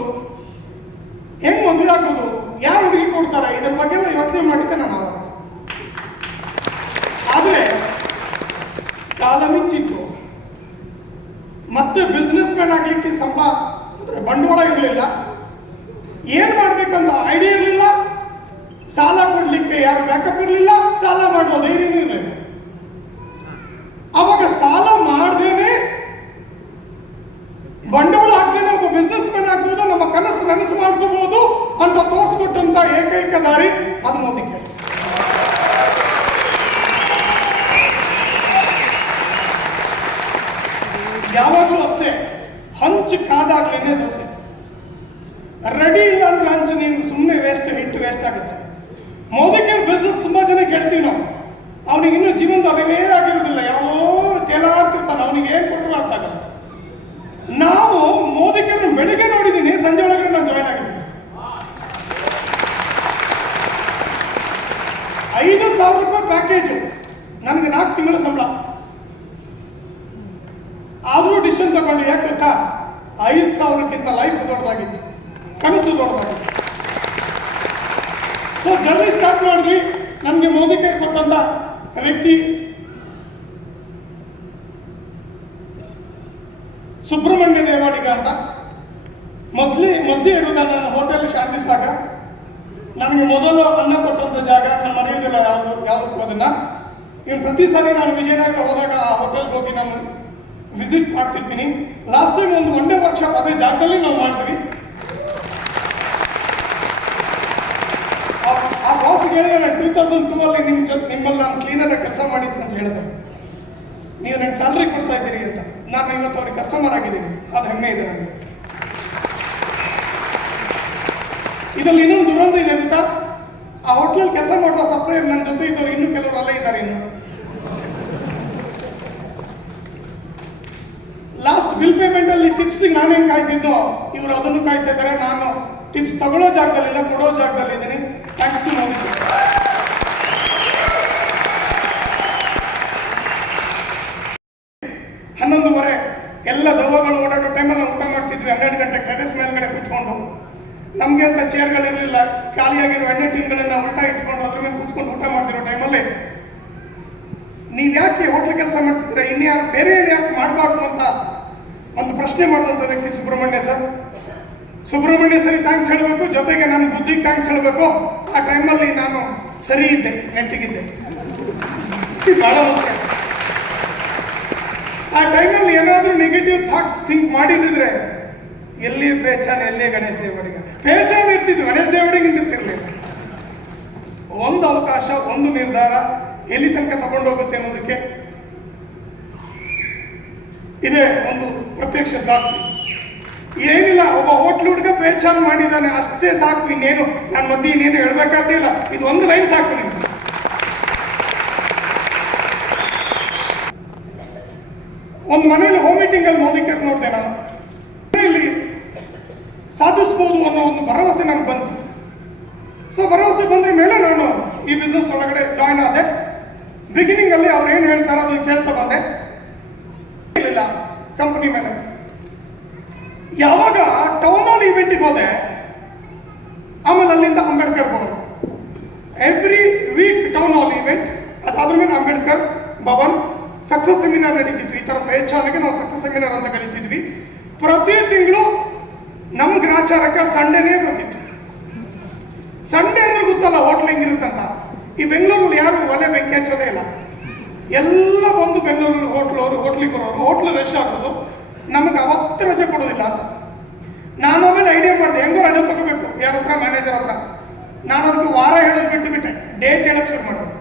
ಹೆಂಗ್ ಮದುವೆ ಆಗೋದು, ಯಾರು ಹುಡುಗಿ ಕೊಡ್ತಾರೆ, ಇದ್ರ ಬಗ್ಗೆ ಎಲ್ಲ ಯೋಚನೆ ಮಾಡಿದ್ದೆ ನಾನು ಅವಾಗ. ಆದ್ರೆ ಕಾಲ ಮಿಂಚಿತ್ತು. ಮತ್ತೆ ಬಿಸ್ನೆಸ್ ಮ್ಯಾನ್ ಆಗ್ಲಿಕ್ಕೆ ಸಂಬಳ ಅಂದ್ರೆ ಬಂಡವಾಳ ಇರಲಿಲ್ಲ. ಏನ್ ಮಾಡ್ಬೇಕಂತ ಐಡಿಯಾ ಇರಲಿಲ್ಲ. ಸಾಲ ಕೊಡ್ಲಿಕ್ಕೆ ಯಾರು ಬ್ಯಾಕಪ್ ಇರಲಿಲ್ಲ. ಸಾಲ ಮಾಡೋ ಧೈರ್ಯನೂ ಇರಲಿಲ್ಲ. ಅವಾಗ ಸಾಲ ಮಾಡ್ದೇನೆ, ಬಂಡವಾಳ ಹಾಕ್ದೇನೆ ಒಬ್ಬ ಬಿಸ್ನೆಸ್ ಮ್ಯಾನ್ ಆಗ್ಬೋದು, ನಮ್ಮ ಕನಸು ಮಾಡ್ಕೋಬಹುದು ಅಂತ ತೋರಿಸ್ಕೊಟ್ಟಂತ ಏಕೈಕ ದಾರಿ ಅದು ಮೋದಿಗೆ. ಯಾವಾಗಲೂ ಅಷ್ಟೇ, ಹಂಚು ಕಾದಾಗ್ಲೇನೆ ದೋಸೆ. ರೆಡಿ ಇಲ್ಲ ಅಂದ್ರೆ ಹಂಚು ನೀನು ಸುಮ್ಮನೆ ವೇಸ್ಟ್, ಹಿಟ್ಟು ವೇಸ್ಟ್ ಆಗುತ್ತೆ. ಮೋದಿಗೆ ಬಿಸ್ನೆಸ್ ತುಂಬಾ ಜನ ಕೇಳ್ತೀವಿ ನಾವು. ಅವನಿಗೆ ಇನ್ನೂ ಜೀವನದ ಅರಿವೇ ಆಗಿರೋದಿಲ್ಲ. ಯಾರೋ ತೇಲಾಡ್ತಿರ್ತಾನೆ. ಅವನಿಗೆ ಏನ್ ಕೊಟ್ಟರು ಅರ್ಥ ಆಗಲ್ಲ. ನಾವು ಮೋದಿಗೆ ಬೆಳಿಗ್ಗೆ ನೋಡಿದ್ದೀನಿ, ಸಂಜೆ ಒಳಗಡೆ ನಾನು ಜಾಯ್ನ್ ಆಗಿದ್ದೀನಿ. 5,000 ರೂಪಾಯಿ ಪ್ಯಾಕೇಜು. ನನಗೆ 4 ತಿಂಗಳ ಸಂಬಳ. ಆದ್ರೂ ಡಿಸಿಷನ್ ತಗೊಂಡು. ಯಾಕೆ ಗೊತ್ತಾ? 5,000ಕ್ಕಿಂತ ಲೈಫ್ ದೊಡ್ಡದಾಗಿತ್ತು, ಕನಸು ದೊಡ್ಡದಾಗಿತ್ತು. ಸೊ ಜರ್ನಿ ಸ್ಟಾರ್ಟ್ ಮಾಡಿದ್ವಿ. ನಮ್ಗೆ ಮೋದಿ ಕೈ ಕೊಟ್ಟಂತ ವ್ಯಕ್ತಿ ಸುಬ್ರಹ್ಮಣ್ಯ ದೇವಾಡಿಗ ಅಂತ. ಮಧ್ಯೆ ಇರೋದ ನನ್ನ ಹೋಟೆಲ್ ಶಾಂತಿಸಾಗರ್. ನನಗೆ ಮೊದಲು ಅನ್ನ ಕೊಟ್ಟಂತ ಜಾಗ ನಾನು ಮರೆಯೋದಿಲ್ಲ ಯಾವ್ದಕ್ಕೂ ಅದನ್ನ. ಇನ್ನು ಪ್ರತಿ ಸಾರಿ ನಾನು ವಿಜಯನಗರ ಹೋದಾಗ ಆ ಹೋಟೆಲ್ಗೆ ಹೋಗಿ ನಾನು ವಿಸಿಟ್ ಮಾಡ್ತಿರ್ತೀನಿ. ಲಾಸ್ಟ್ ಟೈಮ್ ಒಂದು ಒನ್ ಡೇ ವರ್ಕ್ಶಾಪ್ ಅದೇ ಜಾಗದಲ್ಲಿ ನಾವು ಮಾಡ್ತೀವಿ. ಆ ಬಾಸ್ಗೆ ಹೇಳಿದ್ರೆ ನಾನು 2000 2002 ಅಲ್ಲಿ ನಿಮ್ಮಲ್ಲಿ ನಾನು ಕ್ಲೀನರ್ ಕೆಲಸ ಮಾಡಿದ್ದು ಅಂತ ಹೇಳಿದೆ. ನೀವು ನನಗೆ ಸ್ಯಾಲ್ರಿ ಕೊಡ್ತಾ ಇದ್ದೀರಿ ಅಂತ. ನಾನು ಇವತ್ತು ಅವ್ರಿಗೆ ಕಸ್ಟಮರ್ ಆಗಿದ್ದೀನಿ, ಅದು ಹೆಮ್ಮೆ ಇದೆ ನನಗೆ. ಇದರಲ್ಲಿ ಇನ್ನೊಂದು ದುರಂತ ಇದೆ ಗೊತ್ತಾ, ಆ ಹೋಟ್ಲಲ್ಲಿ ಕೆಲಸ ಮಾಡುವ ಸಪ್ಲೈಯರ್ ನನ್ನ ಜೊತೆ ಇದ್ದವ್ರು ಇನ್ನೂ ಕೆಲವರು ಅಲ್ಲೇ ಇದ್ದಾರೆ. ಇನ್ನು ಲಾಸ್ಟ್ ಬಿಲ್ ಪೇಮೆಂಟ್ ಅಲ್ಲಿ ಟಿಪ್ಸ್ ನಾನು ಹೆಂಗೆ ಕಾಯ್ತಿದ್ದೋ ಇವರು ಅದನ್ನು ಕಾಯ್ತಾ ಇದ್ದಾರೆ. ನಾನು ಟಿಪ್ಸ್ ತಗೊಳ್ಳೋ ಜಾಗದಲ್ಲಿಲ್ಲ, ಕೊಡೋ ಜಾಗದಲ್ಲಿ ಇದ್ದೀನಿ. Thanks to Modi. 11:30 ಎಲ್ಲ ದೆವ್ವಗಳು ಓಡಾಡೋ ಟೈಮಲ್ಲಿ ಊಟ ಮಾಡ್ತಿದ್ವಿ. 12 ಗಂಟೆ ಟೆರೆಸ್ ಮೇಲ್ಗಡೆ ಕೂತ್ಕೊಂಡು, ನಮಗೆ ಅಂತ ಚೇರ್ಗಳಿರಲಿಲ್ಲ, ಖಾಲಿಯಾಗಿರೋ ಎಣ್ಣೆ ಟಿನ್ಗಳನ್ನ ಉಲ್ಟಾ ಇಟ್ಕೊಂಡು ಅದ್ರ ಮೇಲೆ ಕೂತ್ಕೊಂಡು ಊಟ ಮಾಡ್ತಿರೋ ಟೈಮಲ್ಲಿ ನೀವು ಯಾಕೆ ಹೋಟ್ಲ್ ಕೆಲಸ ಮಾಡ್ತಿದ್ರೆ, ಇನ್ಯಾರು ಬೇರೆ ಯಾಕೆ ಮಾಡಬಾರ್ದು ಅಂತ ಒಂದು ಪ್ರಶ್ನೆ ಮಾಡಿದಂಥ ವ್ಯಕ್ತಿ ಸುಬ್ರಹ್ಮಣ್ಯ ಸರ್. ಸುಬ್ರಹ್ಮಣ್ಯ ಸರಿ ಥ್ಯಾಂಕ್ಸ್ ಹೇಳಬೇಕು, ಜೊತೆಗೆ ನನ್ನ ಬುದ್ಧಿಗೆ ಥ್ಯಾಂಕ್ಸ್ ಹೇಳಬೇಕು. ಆ ಟೈಮಲ್ಲಿ ನಾನು ಸರಿ ಇದ್ದೆ, ನೆಟ್ಟಿಗಿದ್ದೆ. ಬಹಳ ಮುಖ್ಯ. ಆ ಟೈಮಲ್ಲಿ ಏನಾದರೂ ನೆಗೆಟಿವ್ ಥಾಟ್ಸ್ ಥಿಂಕ್ ಮಾಡಿದ್ರೆ ಎಲ್ಲಿ ಪೇಚಾನ್, ಎಲ್ಲಿ ಗಣೇಶ್ ದೇವಡಿಗೆ ಪೇಚಾನ್ ಇರ್ತಿತ್ತು, ಗಣೇಶ್ ದೇವಡಿಗೆ ನಿಂತಿರ್ತಿರ್ಲಿಲ್ಲ. ಒಂದು ಅವಕಾಶ, ಒಂದು ನಿರ್ಧಾರ ಎಲ್ಲಿ ತನಕ ತಗೊಂಡೋಗುತ್ತೆ ಅನ್ನೋದಕ್ಕೆ ಇದೇ ಒಂದು ಪ್ರತ್ಯಕ್ಷ ಸಾಕ್ಷಿ. ಏನಿಲ್ಲ, ಒಬ್ಬ ಹೋಟ್ಲ್ ಹುಡುಗ ಪೇಚಾನ್ ಮಾಡಿದ್ದಾನೆ ಅಷ್ಟೇ ಸಾಕು. ಇನ್ನೇನು ನನ್ನ ಮಧ್ಯೆ ಇನ್ನೇನು ಹೇಳ್ಬೇಕಾದಿಲ್ಲ. ಇದು ಒಂದು ಲೈನ್ ಸಾಕು ನಿಮ್ಗೆ. ಒಂದು ಮನೆಯಲ್ಲಿ ಹೋಮ್ ಮೀಟಿಂಗ್ ಅಲ್ಲಿ ಮೋದಿ ಕೇಟ್ ನೋಡ್ದೆ ನಾನು. ಮನೆಯಲ್ಲಿ ಸಾಧಿಸ್ಬೋದು ಅನ್ನೋ ಒಂದು ಭರವಸೆ ನನಗೆ ಬಂತು. ಸೊ ಭರವಸೆ ಬಂದ್ರ ಮೇಲೆ ನಾನು ಈ ಬಿಸ್ನೆಸ್ ಒಳಗಡೆ ಜಾಯ್ನ್ ಆದೆ. ಬಿಗಿನಿಂಗ್ ಅಲ್ಲಿ ಅವ್ರು ಏನು ಹೇಳ್ತಾರೆ ಅದನ್ನು ಕೇಳ್ತಾ ಬಂದೆ. ಇಲ್ಲ ಕಂಪನಿ ಮೇಲೆ. ಯಾವಾಗ ಟೌನ್ ಹಾಲ್ ಇವೆಂಟಿಗೆ ಹೋದೆ, ಆಮೇಲೆ ಅಲ್ಲಿಂದ Ambedkar Bhavan, every week town hall event, ಅದಾದ್ರ ಮೇಲೆ ಅಂಬೇಡ್ಕರ್ ಭವನ್ ಸಕ್ಸಸ್ ಸೆಮಿನಾರ್ ನಡೀತಿದ್ವಿ. ಈ ಥರ ಪೇಚಾನಿಗೆ ನಾವು ಸಕ್ಸಸ್ ಸೆಮಿನಾರ್ ಅಂತ ಕರೀತಿದ್ವಿ. ಪ್ರತಿ ತಿಂಗಳು ನಮ್ಮ ಗ್ರಾಚಾರಕ್ಕೆ ಸಂಡೇನೇ ಬರ್ತಿತ್ತು. ಸಂಡೇ ಅಂದ್ರೆ ಗೊತ್ತಲ್ಲ ಹೋಟ್ಲ್ ಹೆಂಗಿರುತ್ತಂತ. ಈ ಬೆಂಗಳೂರಲ್ಲಿ ಯಾರು ಒಲೆ ಬೆಂಕಿ ಹಚ್ಚೋದೇ ಇಲ್ಲ. ಎಲ್ಲ ಬಂದು ಬೆಂಗಳೂರಲ್ಲಿ ಹೋಟ್ಲಿಗೆ ಬರೋರು, ಹೋಟ್ಲ್ ರಶ್ ಆಗೋದು. ನಮಗೆ ಅವತ್ತು ರಜೆ ಕೊಡೋದಿಲ್ಲ ಅಂತ ನಾನು ಆಮೇಲೆ ಐಡಿಯಾ ಮಾಡಿದೆ, ಹೆಂಗೋ ರಜೆ ತಗೋಬೇಕು. ಯಾರ ಹತ್ರ? ಮ್ಯಾನೇಜರ್ ಹತ್ರ. ನಾನು ಅದಕ್ಕೆ ವಾರ ಹೇಳೋದು ಬಿಟ್ಟುಬಿಟ್ಟೆ, ಡೇಟ್ ಹೇಳಕ್ ಶುರು ಮಾಡೋದು.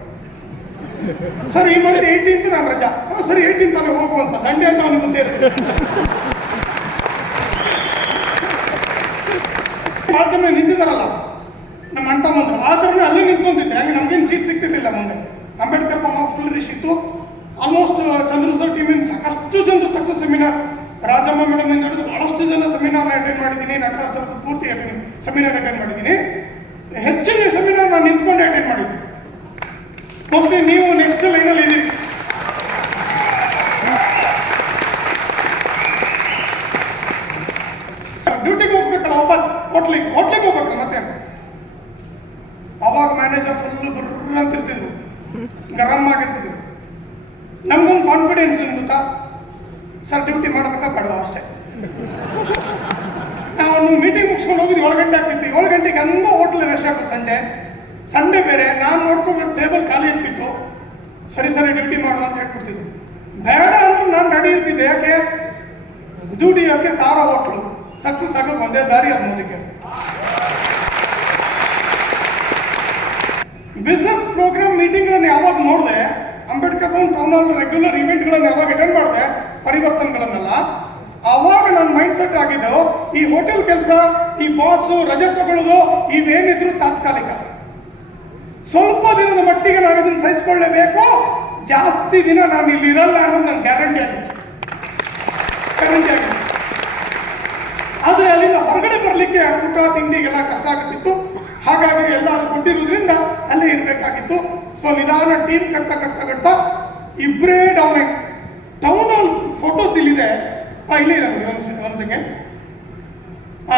ಸರ್ ಈ ಮಂತ್ 18th ನಾನು ರಜಾ. ಸರಿ 18th ಅಲ್ಲೇ ಹೋಗುವಂತ, ಸಂಡೇ ಅಂತ ಅವನಿಗೆ ಗೊತ್ತೇ ಇರುತ್ತೆ. ಭಾಳ ಜನ ನಿಂತಿದ್ದಾರಲ್ಲ ನಮ್ಮ ಅಣ್ಣ ತಮ್ಮಂದ್ರು, ಆ ಥರನೇ ಅಲ್ಲೇ ನಿಂತ್ಕೊಂತಿದ್ದೆ. ಹಂಗೆ ನಮ್ಗೇನು ಸೀಟ್ ಸಿಗ್ತಿರ್ಲಿಲ್ಲ ಮುಂದೆ. ಅಂಬೇಡ್ಕರ್ ಭವನ್ ಫುಲ್ ರಿಶ್ ಇತ್ತು. ಆಲ್ಮೋಸ್ಟ್ ಚಂದ್ರು ಸರ್ ಟೀಮಿನ ಸಾಕಷ್ಟು ಜನರು ಸಕ್ಸಸ್ ಸೆಮಿನಾರ್, ರಾಜಮ್ಮ ಮೇಡಮ್ ಇಂದ ಹಿಡಿದು ಬಹಳಷ್ಟು ಜನ ಸೆಮಿನಾರ್ನ ಅಟೆಂಡ್ ಮಾಡಿದ್ದೀನಿ. ನಟರಾಜ್ ಸರ್ ಪೂರ್ತಿ ಸೆಮಿನಾರ್ ಅಟೆಂಡ್ ಮಾಡಿದ್ದೀನಿ. ಹೆಚ್ಚಿನ ಸೆಮಿನಾರ್ ನಾನು ನಿಂತ್ಕೊಂಡೆ ಅಟೆಂಡ್ ಮಾಡಿದ್ದೆ. ಮೋಸ್ಟ್ಲಿ ನೀವು ನೆಕ್ಸ್ಟ್ ಲೈನಲ್ಲಿ ಇದ್ದೀರಿ. ಡ್ಯೂಟಿಗೆ ಹೋಗ್ಬೇಕಲ್ಲ, ವಾಪಸ್ ಹೋಟ್ಲಿಗೆ ಹೋಗ್ಬೇಕಲ್ಲ ಮತ್ತೆ. ಅವಾಗ ಮ್ಯಾನೇಜರ್ ಫುಲ್ ಬರ್ರ ಅಂತಿರ್ತಿದ್ರು, ಗರಂ ಆಗಿರ್ತಿದ್ರು. ನಮ್ಗೊಂದು ಕಾನ್ಫಿಡೆನ್ಸ್ ಏನು ಗೊತ್ತಾ, ಸರ್ ಡ್ಯೂಟಿ ಮಾಡಬೇಕಾ ಬೇಡವಾ ಅಷ್ಟೇ. ನಾವು ಮೀಟಿಂಗ್ ಮುಗಿಸ್ಕೊಂಡು ಹೋಗಿದ್ದು 7 ಗಂಟೆ ಆಗ್ತಿತ್ತು. 7 ಗಂಟೆಗೆ ಹಂಗ ಹೋಟ್ಲ್ ರಶ್ ಆಗೋದು. ಸಂಡೇ ಬೇರೆ, ನಾನು ನೋಡ್ಕೊಂಡು ಟೇಬಲ್ ಖಾಲಿ ಇರ್ತಿತ್ತು. ಸರಿ ಡ್ಯೂಟಿ ಮಾಡು ಅಂತ ಹೇಳ್ಬಿಡ್ತಿದ್ರು. ಬೇಡ ಅಂದ್ರೆ ನಾನು ರೆಡಿ ಇರ್ತಿದ್ದೆ. ಯಾಕೆ? ದುಡಿಯೋಕ್ಕೆ ಸಾರ ಹೋಟ್ಲು, ಸಕ್ಸಸ್ ಆಗೋಕೆ ಒಂದೇ ದಾರಿ ಅದು ನೋಡಿಕೆ. ಬಿಸ್ನೆಸ್ ಪ್ರೋಗ್ರಾಮ್ ಮೀಟಿಂಗ್ಗಳನ್ನು ಯಾವಾಗ ನೋಡಿದೆ, Ambedkar Bhavan town hall regular ಇವೆಂಟ್ಗಳನ್ನು ಯಾವಾಗ ಅಟೆಂಡ್ ಮಾಡಿದೆ, ಪರಿವರ್ತನೆಗಳನ್ನೆಲ್ಲ, ಆವಾಗ ನನ್ನ ಮೈಂಡ್ ಸೆಟ್ ಆಗಿದ್ದು ಈ ಹೋಟೆಲ್ ಕೆಲಸ, ಈ ಬಾಸು, ರಜೆ ತಗೊಳ್ಳೋದು ಇವೇನಿದ್ರು ತಾತ್ಕಾಲಿಕ. ಸ್ವಲ್ಪ ದಿನದ ಮಟ್ಟಿಗೆ ನಾನು ಇದನ್ನು ಸಹಿಸಿಕೊಳ್ಳಲೇಬೇಕು, ಜಾಸ್ತಿ ದಿನ ನಾನು ಇಲ್ಲಿ ಇರಲ್ಲ ಅನ್ನೋದು ನನ್ನ ಗ್ಯಾರಂಟಿ ಆಗಿತ್ತು. ಆದರೆ ಅಲ್ಲಿಂದ ಹೊರಗಡೆ ಬರಲಿಕ್ಕೆ ಊಟ ತಿಂಡಿಗೆಲ್ಲ ಕಷ್ಟ ಆಗುತ್ತಿತ್ತು. ಹಾಗಾಗಿ ಎಲ್ಲ ಕೊಟ್ಟಿರೋದ್ರಿಂದ ಅಲ್ಲೇ ಇರಬೇಕಾಗಿತ್ತು. ಸೊ ನಿಧಾನ ಟೀಮ್ ಕಟ್ತಾ ಇಬ್ಬರೇ ಡೌನ್ ಟೌನ್ ಹಾಲ್ ಫೋಟೋಸ್ ಇಲ್ಲಿದೆ. ಇಲ್ಲೇ ಇದೆ ನೋಡಿ, ಒಂದು ಸೆಕೆಂಡ್.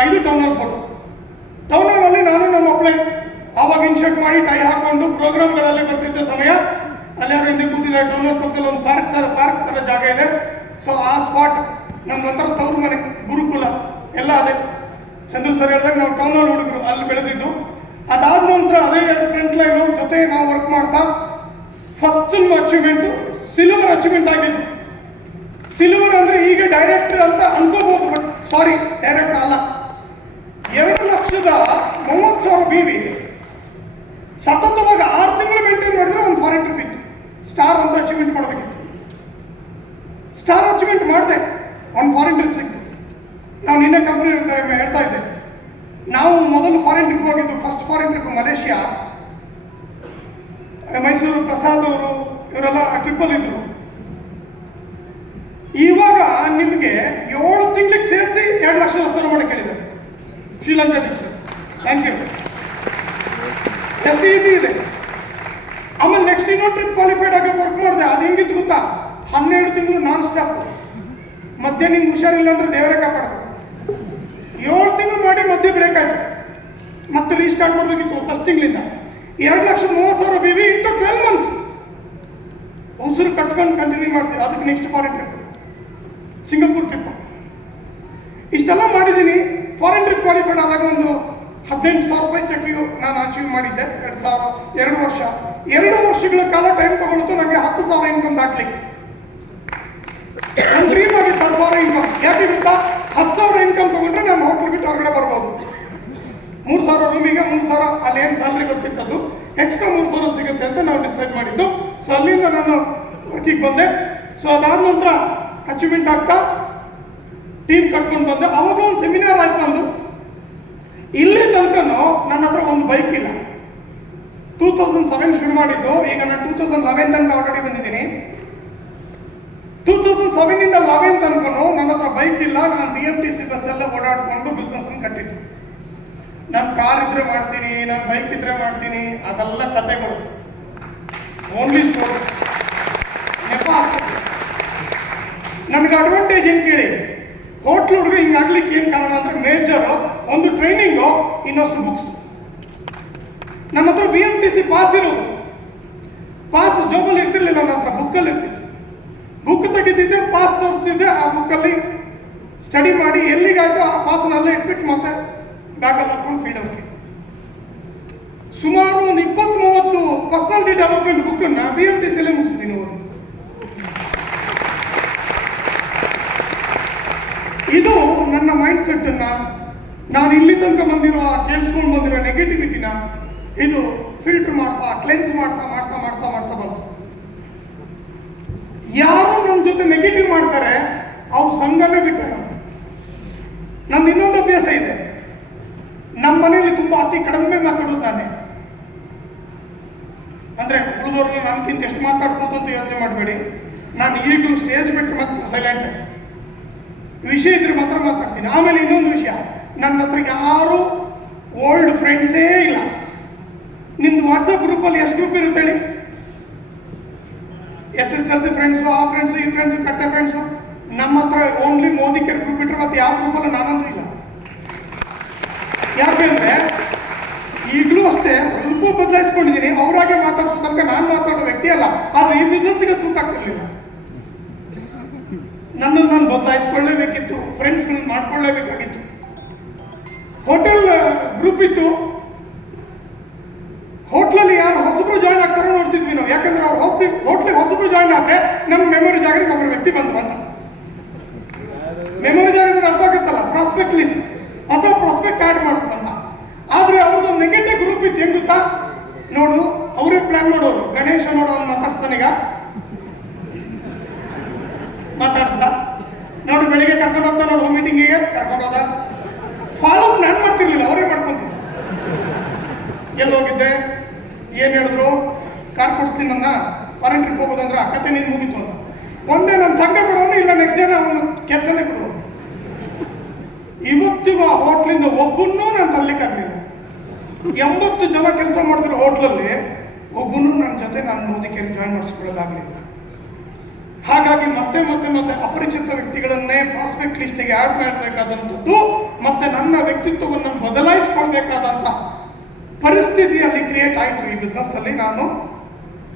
ಇದು ಟೌನ್ ಹಾಲ್ ಫೋಟೋ. ಟೌನ್ ಹಾಲಲ್ಲಿ ನಾನು ನಮ್ಮ ಅಪ್ಲೈ ಆವಾಗ ಇನ್ಶರ್ಟ್ ಮಾಡಿ ಟೈ ಹಾಕೊಂಡು ಪ್ರೋಗ್ರಾಮ್ಗಳಲ್ಲಿ ಬರ್ತಿದ್ದ ಸಮಯ ಅಲ್ಲಿ ಯಾರು ಹಿಂದೆ ಕೂತಿದೆ. ಟೌನ್ ಹಾಲ್ ಪಕ್ಕದಲ್ಲಿ ಒಂದು ಪಾರ್ಕ್ ಥರ ಜಾಗ ಇದೆ. ಸೊ ಆ ಸ್ಪಾಟ್ ನಮ್ಮ ಹತ್ರ ತವ್ರ ಮನೆ, ಗುರುಕುಲ ಎಲ್ಲ ಅದೇ. ಚಂದ್ರ ಸರ್ ಹೇಳಿದಾಗ ನಾವು ಟೌನ್ ಹಾಲ್ ಹುಡುಗರು ಅಲ್ಲಿ ಬೆಳೆದಿದ್ದು. ಅದಾದ ನಂತರ ಅದೇ ಫ್ರಂಟ್ ಲೈನು ಜೊತೆ ನಾವು ವರ್ಕ್ ಮಾಡ್ತಾ ಫಸ್ಟ್ ಅಚೀವ್ಮೆಂಟು ಸಿಲ್ವರ್ ಅಚೀವ್ಮೆಂಟ್ ಆಗಿದ್ದು. ಸಿಲ್ವರ್ ಅಂದರೆ ಈಗ ಡೈರೆಕ್ಟರ್ ಅಂತ ಅನ್ಕೋಬಹುದು, ಬಟ್ ಸಾರಿ, ಡೈರೆಕ್ಟರ್ ಅಲ್ಲ. 2,30,000 BV ಸತತವಾಗಿ 6 ತಿಂಗಳ ಸ್ಟಾರ್ ಅಂತ ಅಚೀವ್ಮೆಂಟ್ ಮಾಡಬೇಕಿತ್ತು. ಸ್ಟಾರ್ ಅಚೀವ್ಮೆಂಟ್ ಮಾಡಿದೆ, ಒಂದು ಫಾರಿನ್ ಟ್ರಿಪ್ ಸಿಕ್ತು. ನಾವು ನಿನ್ನೆ ಕಂಪ್ನಿ ಹೇಳ್ತಾ ಇದ್ದೆ, ನಾವು ಮೊದಲು ಫಾರಿನ್ ಟ್ರಿಪ್ ಹೋಗಿದ್ದು, first foreign trip Malaysia. Mysuru Prasad ಅವರು ಇವರೆಲ್ಲ ಟ್ರಿಪ್ಪಲ್ಲಿ ಇದ್ರು. ಇವಾಗ ನಿಮಗೆ 7 ತಿಂಗಳಿಗೆ ಸೇರಿಸಿ 2 ಲಕ್ಷ ವಸೂಲು ಮಾಡಿ ಕೇಳಿದ್ದಾರೆ ಶ್ರೀಲಂಕಾ ಟ್ರಿಪ್ಸ್. Thank you. ಎಷ್ಟು ಈಸಿ ಇದೆ. ಆಮೇಲೆ ನೆಕ್ಸ್ಟ್ ಇನ್ನೊಂದು ಟ್ರಿಪ್ ಕ್ವಾಲಿಫೈಡ್ ಆಗಿ ವರ್ಕ್ ಮಾಡಿದೆ. ಅದು ಹೆಂಗಿತ್ತು ಗೊತ್ತಾ? 12 ತಿಂಗಳು ನಾನ್ ಸ್ಟಾಪ್. ಮಧ್ಯೆ ನಿಮ್ಗೆ ಹುಷಾರಿಲ್ಲ ಅಂದ್ರೆ ದೇವರೇ ಕಾಪಾಡೋದು. 7 ತಿಂಗಳು ಮಾಡಿ ಮಧ್ಯೆ ಬ್ರೇಕ್ ಆಯ್ತು, ಮತ್ತೆ ರೀಸ್ಟಾರ್ಟ್ ಮಾಡಬೇಕಿತ್ತು ಫಸ್ಟ್ ತಿಂಗಳಿಂದ. 2,30,000 BV ಇಂಟು 12 ಮಂತ್ ಉಸಿರು ಕಟ್ಕೊಂಡು ಕಂಟಿನ್ಯೂ ಮಾಡ್ತೀವಿ. ಅದಕ್ಕೆ next foreign trip Singapore trip. ಇಷ್ಟೆಲ್ಲ ಮಾಡಿದ್ದೀನಿ. ಫಾರಿನ್ ಟ್ರಿಪ್ ಕ್ವಾಲಿಫೈಡ್ ಆದಾಗ ಒಂದು 18,000 ರೂಪಾಯಿ ಚೆಕ್ಕಿಗೆ ನಾನು ಅಚೀವ್ ಮಾಡಿದ್ದೆ. 2 ವರ್ಷ 2 ವರ್ಷಗಳ ಕಾಲ ಟೈಮ್ ತಗೊಳ್ತು ನನಗೆ 10,000 ಇನ್ಕಮ್ ದಾಟ್ಲಿಕ್ಕೆ. ಒಂದು ಡ್ರೀಮ್ ಆಗಿ 10,000 ಇನ್ಕಮ್. ಯಾಕೆ ಗೊತ್ತಾ? 10,000 ಇನ್ಕಮ್ ತಗೊಂಡ್ರೆ ನಾನು ಹೋಟ್ಲ್ ಬಿಟ್ಟು ಹೊರಗಡೆ ಬರ್ಬೋದು. 3,000 ರೂಮಿಗೆ 3,000 ಅಲ್ಲಿ ಏನು ಸ್ಯಾಲ್ರಿ ಕೊಡ್ತಿದ್ದದು, ಎಕ್ಸ್ಟ್ರಾ 3,000 ಸಿಗುತ್ತೆ ಅಂತ ನಾವು ಡಿಸೈಡ್ ಮಾಡಿದ್ದು. ಸೊ ಅಲ್ಲಿಂದ ನಾನು ವರ್ಕಿಗೆ ಬಂದೆ. ಸೊ ಅದಾದ ನಂತರ ಅಚೀವ್ಮೆಂಟ್ ಆಗ್ತಾ ಟೀಮ್ ಕಟ್ಕೊಂಡು ಬಂದೆ. ಅವಾಗ ಒಂದು ಸೆಮಿನಾರ್ ಆಯ್ತು ನಂದು. ಇಲ್ಲಿ ತನಕನೂ ನನ್ನ ಹತ್ರ ಒಂದು ಬೈಕ್ ಇಲ್ಲ. 2007 ಶುರು ಮಾಡಿದ್ದು, ಈಗ ನಾನು 2011 ತನಕ ಆಲ್ರೆಡಿ ಬಂದಿದ್ದೀನಿ. 2007 ಇಂದ 11 ತನಕನೂ ನನ್ನ ಹತ್ರ ಬೈಕ್ ಇಲ್ಲ. ನಾನು BMTC ಬಸ್ ಎಲ್ಲ ಓಡಾಡಿಕೊಂಡು ಬಿಸ್ನೆಸ್ ಅನ್ನು ಕಟ್ಟಿದ್ದು. ನಾನು ಕಾರ್ ಇದ್ರೆ ಮಾಡ್ತೀನಿ, ನಾನು ಬೈಕ್ ಇದ್ರೆ ಮಾಡ್ತೀನಿ, ಅದೆಲ್ಲ ಕತೆಗಳು, ಓನ್ಲಿ ಸ್ಟೋರಿ. ನೆಪ ಆಗ್ತದೆ. ನನಗೆ ಅಡ್ವಾಂಟೇಜ್ ಏನು ಕೇಳಿ, ಹೋಟ್ಲ್ ಹುಡುಗ ಹಿಂಗಾಗ್ಲಿಕ್ಕೆ ಏನು ಕಾರಣ ಅಂದ್ರೆ ಮೇಜರು ಒಂದು ಟ್ರೈನಿಂಗು, ಇನ್ನಷ್ಟು ಬುಕ್ಸ್. ನನ್ನ ಹತ್ರ BMTC ಪಾಸ್ ಇರೋದು. ಪಾಸ್ ಜೋಬಲ್ಲಿ ಇರ್ತಿರ್ಲಿಲ್ಲ, ನನ್ನ ಹತ್ರ ಬುಕ್ಕಲ್ಲಿ ಇರ್ತಿತ್ತು. ಬುಕ್ ತೆಗಿತಿದ್ದೆ, ಪಾಸ್ ತೋರಿಸ್ತಿದ್ದೆ. ಆ ಬುಕ್ಕಲ್ಲಿ ಸ್ಟಡಿ ಮಾಡಿ ಎಲ್ಲಿಗಾಯ್ತು ಆ ಪಾಸ್ನಲ್ಲೇ ಇಟ್ಬಿಟ್ಟು ಮತ್ತೆ ಬ್ಯಾಗಲ್ಲಿ ಹಾಕೊಂಡು ಫೀಲ್ಡ್ ಔಟ್ಗೆ. ಸುಮಾರು ಒಂದು 20-30 ಪರ್ಸನಾಲಿಟಿ ಡೆವಲಪ್ಮೆಂಟ್ ಬುಕ್ಕನ್ನು BMTCಲೇ ಮುಗಿಸಿದ್ದೀನಿ. ಇದು ನನ್ನ ಮೈಂಡ್ ಸೆಟ್ ಅನ್ನ, ನಾನು ಇಲ್ಲಿ ತನಕ ಕೇಳಿಸ್ಕೊಂಡು ಬಂದಿರೋ ನೆಗೆಟಿವಿಟಿನ ಇದು ಫಿಲ್ಟರ್ ಮಾಡ್ತಾ, ಕ್ಲೆನ್ಸ್ ಮಾಡ್ತಾ ಬಂತು. ಯಾರು ನನ್ನ ಜೊತೆ ನೆಗೆಟಿವ್ ಮಾಡ್ತಾರೆ ಅವ್ರು ಸಂಘನೇ ಬಿಟ್ಟರು. ನಂದು ಇನ್ನೊಂದು ಅಭ್ಯಾಸ ಇದೆ. ನಮ್ಮ ಮನೆಯಲ್ಲಿ ತುಂಬಾ ಅತಿ ಕಡಿಮೆ ಮಾತಾಡುತ್ತಾನೆ. ಅಂದ್ರೆ ಉಳಿದವ್ರಿಗೆ ನನ್ಗಿಂತ ಎಷ್ಟು ಮಾತಾಡ್ಬೋದು ಅಂತ ಯೋಚನೆ ಮಾಡಬೇಡಿ. ನಾನು ಈಗಲೂ ಸ್ಟೇಜ್ ಬಿಟ್ಟು ಮತ್ತೆ ಸೈಲೆಂಟ್. ವಿಷಯ ಇದ್ರೆ ಮಾತ್ರ ಮಾತಾಡ್ತೀನಿ. ಆಮೇಲೆ ಇನ್ನೊಂದು ವಿಷಯ, ನನ್ನ ಹತ್ರ ಯಾರು ಓಲ್ಡ್ ಫ್ರೆಂಡ್ಸೇ ಇಲ್ಲ. ನಿಮ್ದು ವಾಟ್ಸಪ್ ಗ್ರೂಪಲ್ಲಿ ಎಷ್ಟು ಗ್ರೂಪ್ ಇರುತ್ತೆ ಹೇಳಿ? SSLC ಫ್ರೆಂಡ್ಸು, ಆ ಫ್ರೆಂಡ್ಸು, ಈ ಫ್ರೆಂಡ್ಸು, ಕಟ್ಟೆ ಫ್ರೆಂಡ್ಸು. ನಮ್ಮ ಹತ್ರ ಓನ್ಲಿ ಮೋದಿ ಕೆರೆ ಗ್ರೂಪ್ ಬಿಟ್ಟರೆ ಮತ್ತೆ ಯಾವ ಗ್ರೂಪಲ್ಲ ನಾನಂದ್ರೂ ಇಲ್ಲ. ಯಾಕೆಂದ್ರೆ ಈಗಲೂ ಅಷ್ಟೇ ಸ್ವಲ್ಪ ಬದಲಾಯಿಸ್ಕೊಂಡಿದ್ದೀನಿ. ಅವರಾಗೆ ಮಾತಾಡ್ಸೋ ತನಕ ನಾನು ಮಾತಾಡೋ ವ್ಯಕ್ತಿ ಅಲ್ಲ. ಆದ್ರೆ ಈ ಬಿಸ್ನೆಸ್ಗೆ ಸೂಟ್ ಆಗ್ತಿರ್ಲಿಲ್ಲ. ನನ್ನನ್ನು ನಾನು ಬದಲಾಯಿಸ್ಕೊಳ್ಳೇಬೇಕಿತ್ತು, ಫ್ರೆಂಡ್ಸ್ಗಳನ್ನ ಮಾಡ್ಕೊಳ್ಳೇಬೇಕಾಗಿತ್ತು. ಹೋಟೆಲ್ ಗ್ರೂಪ್ ಇತ್ತು. ಹೋಟ್ಲಲ್ಲಿ ಯಾರು ಹೊಸಬ್ರು ಜಾಯ್ನ್ ಆಗ್ತಾರೋ ನೋಡ್ತಿದ್ವಿ ನಾವು. ಯಾಕಂದ್ರೆ ಅವ್ರು ಹೋಟ್ಲಿಗೆ ಹೊಸಬ್ರು ಜಾಯ್ನ್ ಆದ್ರೆ ನಮ್ಮ ಮೆಮೊರಿ ಜಾಗಕ್ಕೆ ಒಬ್ಬರು ವ್ಯಕ್ತಿ ಬಂದ್ರು ಅಂತ. ಮೆಮೊರಿ ಜಾಗಕ್ಕೆ ಅರ್ಥ ಆಗುತ್ತಲ್ಲ, ಪ್ರಾಸ್ಪೆಕ್ಟ್ ಲಿಸ್ಟ್, ಹೊಸ ಪ್ರಾಸ್ಪೆಕ್ಟ್ ಆಡ್ ಮಾಡ್ಕೊಂತ. ಆದ್ರೆ ಅವ್ರದ್ದು ನೆಗೆಟಿವ್ ಗ್ರೂಪ್ ಇತ್ತು. ಹೆಂಗ್ ಗೊತ್ತಾ? ನೋಡು, ಅವರೇ ಪ್ಲಾನ್ ಮಾಡೋರು. ಗಣೇಶ ನೋಡು, ಅವ್ನು ಮಾತಾಡ್ತಾನೀಗ ಮಾತಾಡ್ತಾ ನೋಡು, ಬೆಳಿಗ್ಗೆ ಕರ್ಕೊಂಡು ಹೋಗ್ತಾ ನೋಡು ಮೀಟಿಂಗಿಗೆ ಕರ್ಕೊಂಡು ಹೋದ. ಫಾಲೋ ಅಪ್ ನಾನು ಮಾಡ್ತಿರ್ಲಿಲ್ಲ, ಅವರೇ ಮಾಡ್ಕೊಂತೀನಿ. ಎಲ್ಲಿ ಹೋಗಿದ್ದೆ, ಏನ್ ಹೇಳಿದ್ರು, ಕಾರ್ ಕೊಡಿಸ್ತೀನಿ ನನ್ನ ಫಾರಿನ್ ಟ್ರಿಪ್ ಹೋಗೋದಂದ್ರೆ ಆ ಕತೆ ನೀನು ಮುಗಿತು ಅಂತ. ಒಂದೇ ನನ್ನ ಸಂಘ ಬಿಡೋನು, ಇಲ್ಲ ನೆಕ್ಸ್ಟ್ ಡೇ ಅವನು ಕೆಲಸನೇ ಬಿಡೋನು. ಇವತ್ತಿಗೂ ಆ ಹೋಟ್ಲಿಂದ ಒಬ್ಬನ್ನೂ ನಾನು ತರಲಿಕ್ಕಾಗಲಿಲ್ಲ. 80 ಜನ ಕೆಲಸ ಮಾಡಿದ್ರು ಹೋಟ್ಲಲ್ಲಿ, ಒಬ್ಬನು ನನ್ನ ಜೊತೆ ನಾನು ಮೋದಿಗೆ ಜಾಯ್ನ್ ಮಾಡಿಸ್ಕೊಳ್ಳಲಾಗಲಿಲ್ಲ. ಹಾಗಾಗಿ ಮತ್ತೆ ಅಪರಿಚಿತ ವ್ಯಕ್ತಿಗಳನ್ನೇ ಪ್ರಾಸ್ಪೆಕ್ಟ್ ಲಿಸ್ಟಿಗೆ ಆಡ್ ಮಾಡಬೇಕಾದಂಥದ್ದು, ಮತ್ತೆ ನನ್ನ ವ್ಯಕ್ತಿತ್ವವನ್ನು ಬದಲಾಯಿಸ್ಕೊಳ್ಬೇಕಾದಂಥ ಪರಿಸ್ಥಿತಿ ಅಲ್ಲಿ ಕ್ರಿಯೇಟ್ ಆಯಿತು. ಈ ಬಿಸ್ನೆಸ್ ಅಲ್ಲಿ ನಾನು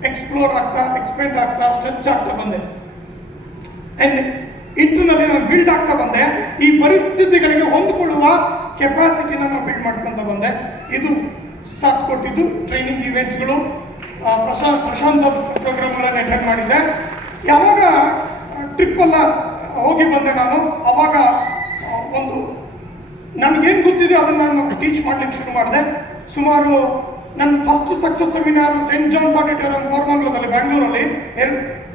ಎಕ್ಸ್ಪ್ಲೋರ್ ಆಗ್ತಾ, ಎಕ್ಸ್ಪೆಂಡ್ ಆಗ್ತಾ, ಸ್ಟ್ರೆಚ್ ಆಗ್ತಾ ಬಂದೆ. ಅಂಡ್ ಇಂಟರ್ನಲ್ಲಿ ನಾನು ಬಿಲ್ಡ್ ಆಗ್ತಾ ಬಂದೆ. ಈ ಪರಿಸ್ಥಿತಿಗಳಿಗೆ ಹೊಂದಿಕೊಳ್ಳುವ ಕೆಪಾಸಿಟಿನ ನಾನು ಬಿಲ್ಡ್ ಮಾಡ್ಕೊಂತ ಬಂದೆ. ಇದು ಸಾಥ್ ಕೊಟ್ಟಿದ್ದು ಟ್ರೈನಿಂಗ್ ಇವೆಂಟ್ಸ್ಗಳು, ಪ್ರಶಾಂತ್ ಪ್ರೋಗ್ರಾಮ್ಗಳನ್ನು ಅಟೆಂಡ್ ಮಾಡಿದ್ದೆ. ಯಾವಾಗ ಟ್ರಿಪ್ ಎಲ್ಲ ಹೋಗಿ ಬಂದೆ ನಾನು, ಅವಾಗ ಒಂದು ನನಗೇನು ಗೊತ್ತಿದೆ ಅದನ್ನು ನಾನು ಟೀಚ್ ಮಾಡ್ಲಿಕ್ಕೆ ಶುರು ಮಾಡಿದೆ. ಸುಮಾರು ನನ್ನ first success seminar Saint John's auditorium ಕೋರಮಂಗಲದಲ್ಲಿ ಬ್ಯಾಂಗ್ಳೂರಲ್ಲಿ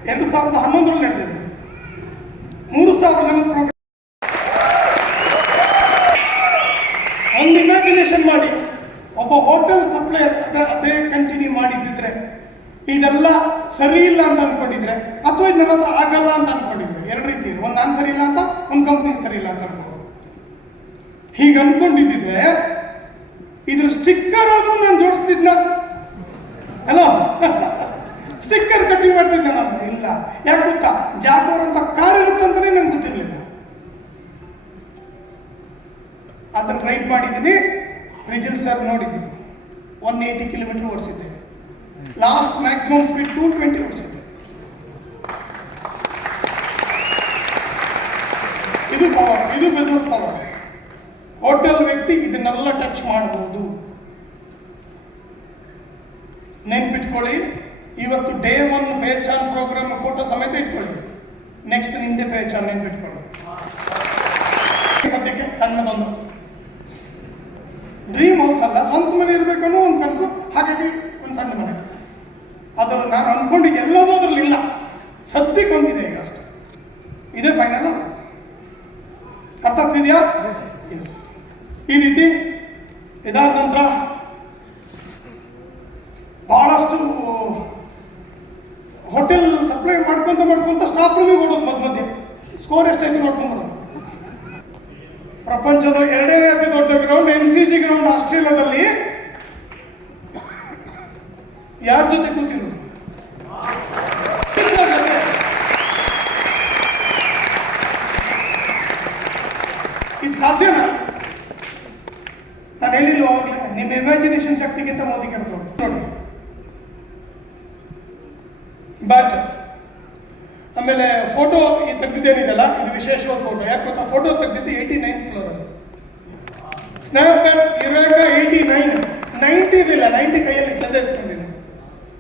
2011ರಲ್ಲಿ ನಡೆದಿದೆ. 3000 ಜನ ಪ್ರೋಗ್ರಾಮ್. ಒಂದು ಇಮ್ಯಾಜಿನೇಷನ್ ಮಾಡಿ, ಒಬ್ಬ ಹೋಟೆಲ್ ಸಪ್ಲೈಯರ್ ಅದೇ ಕಂಟಿನ್ಯೂ ಮಾಡಿದ್ದಿದ್ರೆ, ಇದೆಲ್ಲ ಸರಿ ಇಲ್ಲ ಅಂತ ಅನ್ಕೊಂಡಿದ್ರೆ, ಅಥವಾ ಇದು ನನ್ನ ಹತ್ರ ಆಗಲ್ಲ ಅಂತ ಅನ್ಕೊಂಡಿದ್ರೆ, ಎರಡು ರೀತಿ ಇದೆ. ಒಂದು ನಾನು ಸರಿ ಇಲ್ಲ ಅಂತ, ಒಂದು ಕಂಪ್ನಿ ಸರಿ ಇಲ್ಲ ಅಂತ ಅನ್ಕೋದು. ಹೀಗೆ ಅನ್ಕೊಂಡಿದ್ದಿದ್ರೆ ಇದ್ರ ಸ್ಟಿಕ್ಕರ್ ಆದ್ರೂ ನಾನು ಜೋಡಿಸ್ತಿದ್ನ ಅಲ್ಲ, ಸ್ಟಿಕ್ಕರ್ ಕಟಿಂಗ್ ಮಾಡ್ತಿದ್ದೆ ನಾನು. ಇಲ್ಲ, ಯಾಕೆ ಗೊತ್ತಾ, ಜಾಗೋರ್ ಅಂತ ಕಾರ್ ಇರುತ್ತಂತಾನೆ ನಂಗೆ ಗೊತ್ತಿರಲಿಲ್ಲ. ಅದನ್ನು ರೈಡ್ ಮಾಡಿದ್ದೀನಿ. ರಿಜಲ್ ಸರ್ ನೋಡಿದ್ದೀನಿ, 180 ಕಿಲೋಮೀಟರ್ ಓಡಿಸಿದ್ದೆ. ಲಾಸ್ಟ್ ಮ್ಯಾಕ್ಸಿಮಮ್ ಸ್ಪೀಡ್ 220 ಓಡಿಸಿದ್ದೆ. ಇದು ಪವರ್, ಇದು ಬಿಸ್ನೆಸ್ ಪವರ್. ಹೋಟೆಲ್ ವ್ಯಕ್ತಿ ಇದನ್ನೆಲ್ಲ ಟಚ್ ಮಾಡಬಹುದು. ನೆನ್ಪಿಟ್ಕೊಳ್ಳಿ, ಇವತ್ತು ಡೇ 1 ಪೇಚಾನ್ ಪ್ರೋಗ್ರಾಮ್ ಫೋಟೋ ಸಮೇತ ಇಟ್ಕೊಳ್ಳಿ. ನೆಕ್ಸ್ಟ್ ನಿಂದೆ ಪೇಚಾನ್ ನೆನ್ಪಿಟ್ಕೊಳ್ಳಿ. ಸದ್ಯಕ್ಕೆ ಸಣ್ಣದೊಂದು ಡ್ರೀಮ್ ಹೌಸ್ ಅಲ್ಲ, ಸ್ವಂತ ಮನೆ ಇರಬೇಕನ್ನೋ ಒಂದು ಕನಸು. ಹಾಗಾಗಿ ಒಂದು ಸಣ್ಣ ಮನೆ, ಅದನ್ನು ನಾನು ಅಂದ್ಕೊಂಡಿದ್ದೆ ಎಲ್ಲದೂ ಅದ್ರಲ್ಲಿ ಇಲ್ಲ. ಸದ್ಯಕ್ಕೆ ಹೊಂದಿದೆ ಈಗ ಅಷ್ಟೆ. ಇದೇ ಫೈನಲ್. ಅರ್ಥ ಆಗ್ತಿದೆಯಾ? ಈ ರೀತಿ ಇದಾದ ನಂತರ ಬಹಳಷ್ಟು ಹೋಟೆಲ್ ಸಪ್ಲೈ ಮಾಡ್ಕೊಂತ ಸ್ಟಾಫ್ ರೂಮಿಗೆ ಓಡೋದು. ಮಧ್ಯೆ ಸ್ಕೋರ್ ಎಷ್ಟಾಯ್ತು ನೋಡ್ಕೊಂಡ್ಬರೋದು. ಪ್ರಪಂಚದ 2ನೇ ಅತಿ ದೊಡ್ಡ ಗ್ರೌಂಡ್ MCG ಗ್ರೌಂಡ್ ಆಸ್ಟ್ರೇಲಿಯಾದಲ್ಲಿ ಯಾರ ಜೊತೆ ಕೂತಿದ್ರು? ಇದು ಸಾಧ್ಯನಾ? ನಾನು ಹೇಳಿಲ್ಲ ಅವಾಗಲೇ, ನಿಮ್ಮ ಇಮ್ಯಾಜಿನೇಷನ್ ಶಕ್ತಿಗಿಂತ ಮೋದಿ ಕೆಡ್ತು ನೋಡಿ. ಬಟ್ ಆಮೇಲೆ ಫೋಟೋ ಈ ತೆಗೆದಿದ್ದೇನಿದೆಲ್ಲ, ಇದು ವಿಶೇಷವಾದ ಫೋಟೋ. ಯಾಕೆ ಗೊತ್ತಾ, ಫೋಟೋ ತೆಗೆದಿದ್ದು 89th ಫ್ಲೋರಲ್ಲಿ. ಸ್ನ್ಯಾಪ್ ಇರುವಾಗ 89, 90 ಇರಲಿಲ್ಲ, 90 ಕೈಯಲ್ಲಿ ಚಂದಿಸ್ಕೊಂಡಿದ್ದೀನಿ.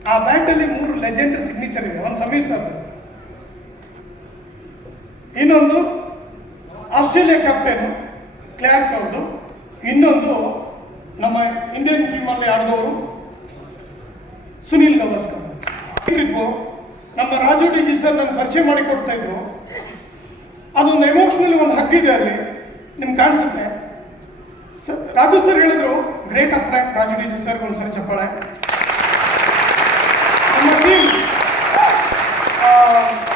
ಆ ಬ್ಯಾಟಲ್ಲಿ 3 ಲೆಜೆಂಡ್ ಸಿಗ್ನೇಚರ್ ಇದೆ. ಒಂದು ಸಮೀರ್ ಸರ್, ಇನ್ನೊಂದು ಆಸ್ಟ್ರೇಲಿಯಾ ಕ್ಯಾಪ್ಟನ್ ಕ್ಲಾರ್ಕ್ ಅವ್ರದ್ದು, ಇನ್ನೊಂದು ನಮ್ಮ ಇಂಡಿಯನ್ ಟೀಮಲ್ಲಿ ಆಡಿದವರು ಸುನಿಲ್ ಗವಾಸ್ಕರ್. ನಮ್ಮ ರಾಜು ಡಿ ಜಿ ಸರ್ ನನ್ನ ಪರಿಚಯ ಮಾಡಿ ಕೊಡ್ತಾ ಇದ್ರು. ಅದೊಂದು ಎಮೋಷನಲಿ ಒಂದು ಹಗ್ಗಿದೆ ಅಲ್ಲಿ, ನಿಮ್ಗೆ ಕಾಣಿಸುತ್ತೆ. ರಾಜು ಸರ್ ಹೇಳಿದ್ರು, great apply. Raju D G sir ಒಂದ್ಸರಿ ಚಪ್ಪಾಳೆ. ನಮ್ಮ ಟೀಮ್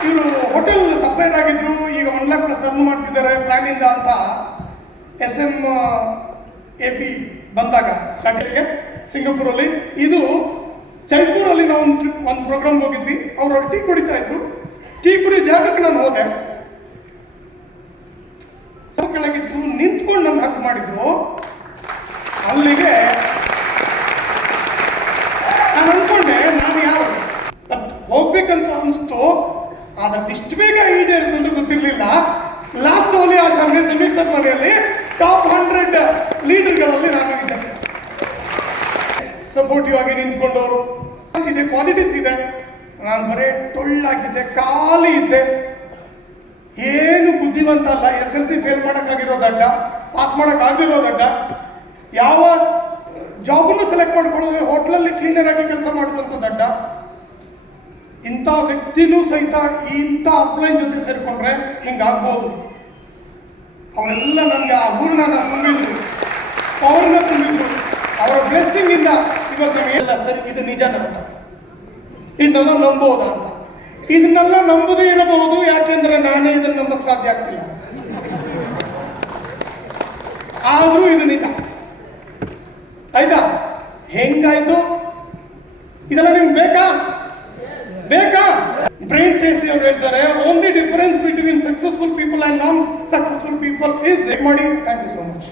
ಇವರು ಹೋಟೆಲ್ ಸಪ್ಲೈರ್ ಆಗಿದ್ರು, ಈಗ 1 lakh ಪ್ಲಸ್ ಅರ್ನ್ ಮಾಡ್ತಿದ್ದಾರೆ ಪ್ಲಾನಿಂದ ಅಂತ SMAP ಬಂದಾಗ ಸ್ಟಾರ್ಟಿಂಗ್ಗೆ ಸಿಂಗಾಪುರಲ್ಲಿ. ಇದು ಜೈಪುರಲ್ಲಿ ನಾವು ಒಂದು ಪ್ರೋಗ್ರಾಮ್ ಹೋಗಿದ್ವಿ. ಅವರು ಟೀ ಕುಡಿತಾ ಇದ್ರು. ಟೀ ಕುಡಿಯೋ ಜಾಗಕ್ಕೆ ನಾನು ಹೋದೆ. ಕೆಳಗಿಟ್ಟು ನಿಂತ್ಕೊಂಡು ನನ್ನ ಹಕ್ ಮಾಡಿದ್ರು. ಅಲ್ಲಿಗೆ ನಾನು ಅನ್ಕೊಂಡೆ, ನಾನು ಯಾವ ಹೋಗ್ಬೇಕಂತ ಅನಿಸ್ತು. ಆದ್ರೆ ಇಷ್ಟು ಬೇಗ ಈಡೇರಿತು ಅಂತ ಗೊತ್ತಿರಲಿಲ್ಲ. ಲಾಸ್ಟ್ ಓಲಿ ಆ ಸಮೀರ್ ಸರ್ ಮನೆಯಲ್ಲಿ ಟಾಪ್ 100 ಲೀಡರ್ಗಳಲ್ಲಿ ನಾನು ಇದ್ದೆ. ಸಪೋರ್ಟಿವ್ ಆಗಿ ನಿಂತ್ಕೊಂಡವರು ಇದೆ, ಕ್ವಾಲಿಟೀಸ್ ಇದೆ. ನಾನು ಬರೀ ಟೊಳ್ಳಾಗಿದ್ದೆ, ಖಾಲಿ ಇದ್ದೆ, ಏನು ಬುದ್ಧಿವಂತ ಅಲ್ಲ. SLC ಫೇಲ್ ಮಾಡೋಕ್ಕಾಗಿರೋ ದಡ್ಡ, ಪಾಸ್ ಮಾಡೋಕ್ಕಾಗಿರೋ ದಡ್ಡ. ಯಾವ ಜಾಬನ್ನು ಸೆಲೆಕ್ಟ್ ಮಾಡ್ಕೊಳ್ಳೋದು, ಹೋಟ್ಲಲ್ಲಿ ಕ್ಲೀನರ್ ಆಗಿ ಕೆಲಸ ಮಾಡಿದಂಥ ದಡ್ಡ. ಇಂಥ ವ್ಯಕ್ತಿನೂ ಸಹಿತ ಇಂಥ ಅಪ್ಲೈನ್ ಜೊತೆ ಸೇರಿಕೊಂಡ್ರೆ ಹಿಂಗಾಗ್ಬೋದು. ಅವರೆಲ್ಲ ನನಗೆ ಆ ಊರನ್ನ ತುಂಬಿದ್ರು, ಪವರ್ನ ತುಂಬಿದ್ರು. ಅವರ ಬ್ಲೆಸ್ಸಿಂಗ್ ಇಂದ ಇವತ್ತು ನಮಗೆಲ್ಲ ಸರಿ, ಇದು ನಿಜ ಅಂತ, ಇದನ್ನೆಲ್ಲ ನಂಬೋದ ಅಂತ. ಇದನ್ನೆಲ್ಲ ನಂಬುದೇ ಇರಬಹುದು, ಯಾಕೆಂದ್ರೆ ನಾನೇ ಇದನ್ನು ನಂಬಕ್ಕೆ ಸಾಧ್ಯ ಆಗ್ತಿಲ್ಲ. ಆದ್ರೂ ಇದು ನಿಜ. ಆಯ್ತಾ? ಹೆಂಗಾಯ್ತು ಇದೆಲ್ಲ ನಿಮ್ಗೆ ಬೇಕಾ? ಬ್ರೈನ್ ಟ್ರೇಸಿ ಅವರು ಹೇಳ್ತಾರೆ, only difference between successful people and non successful people is ಮಾಡಿ. Thank you so much.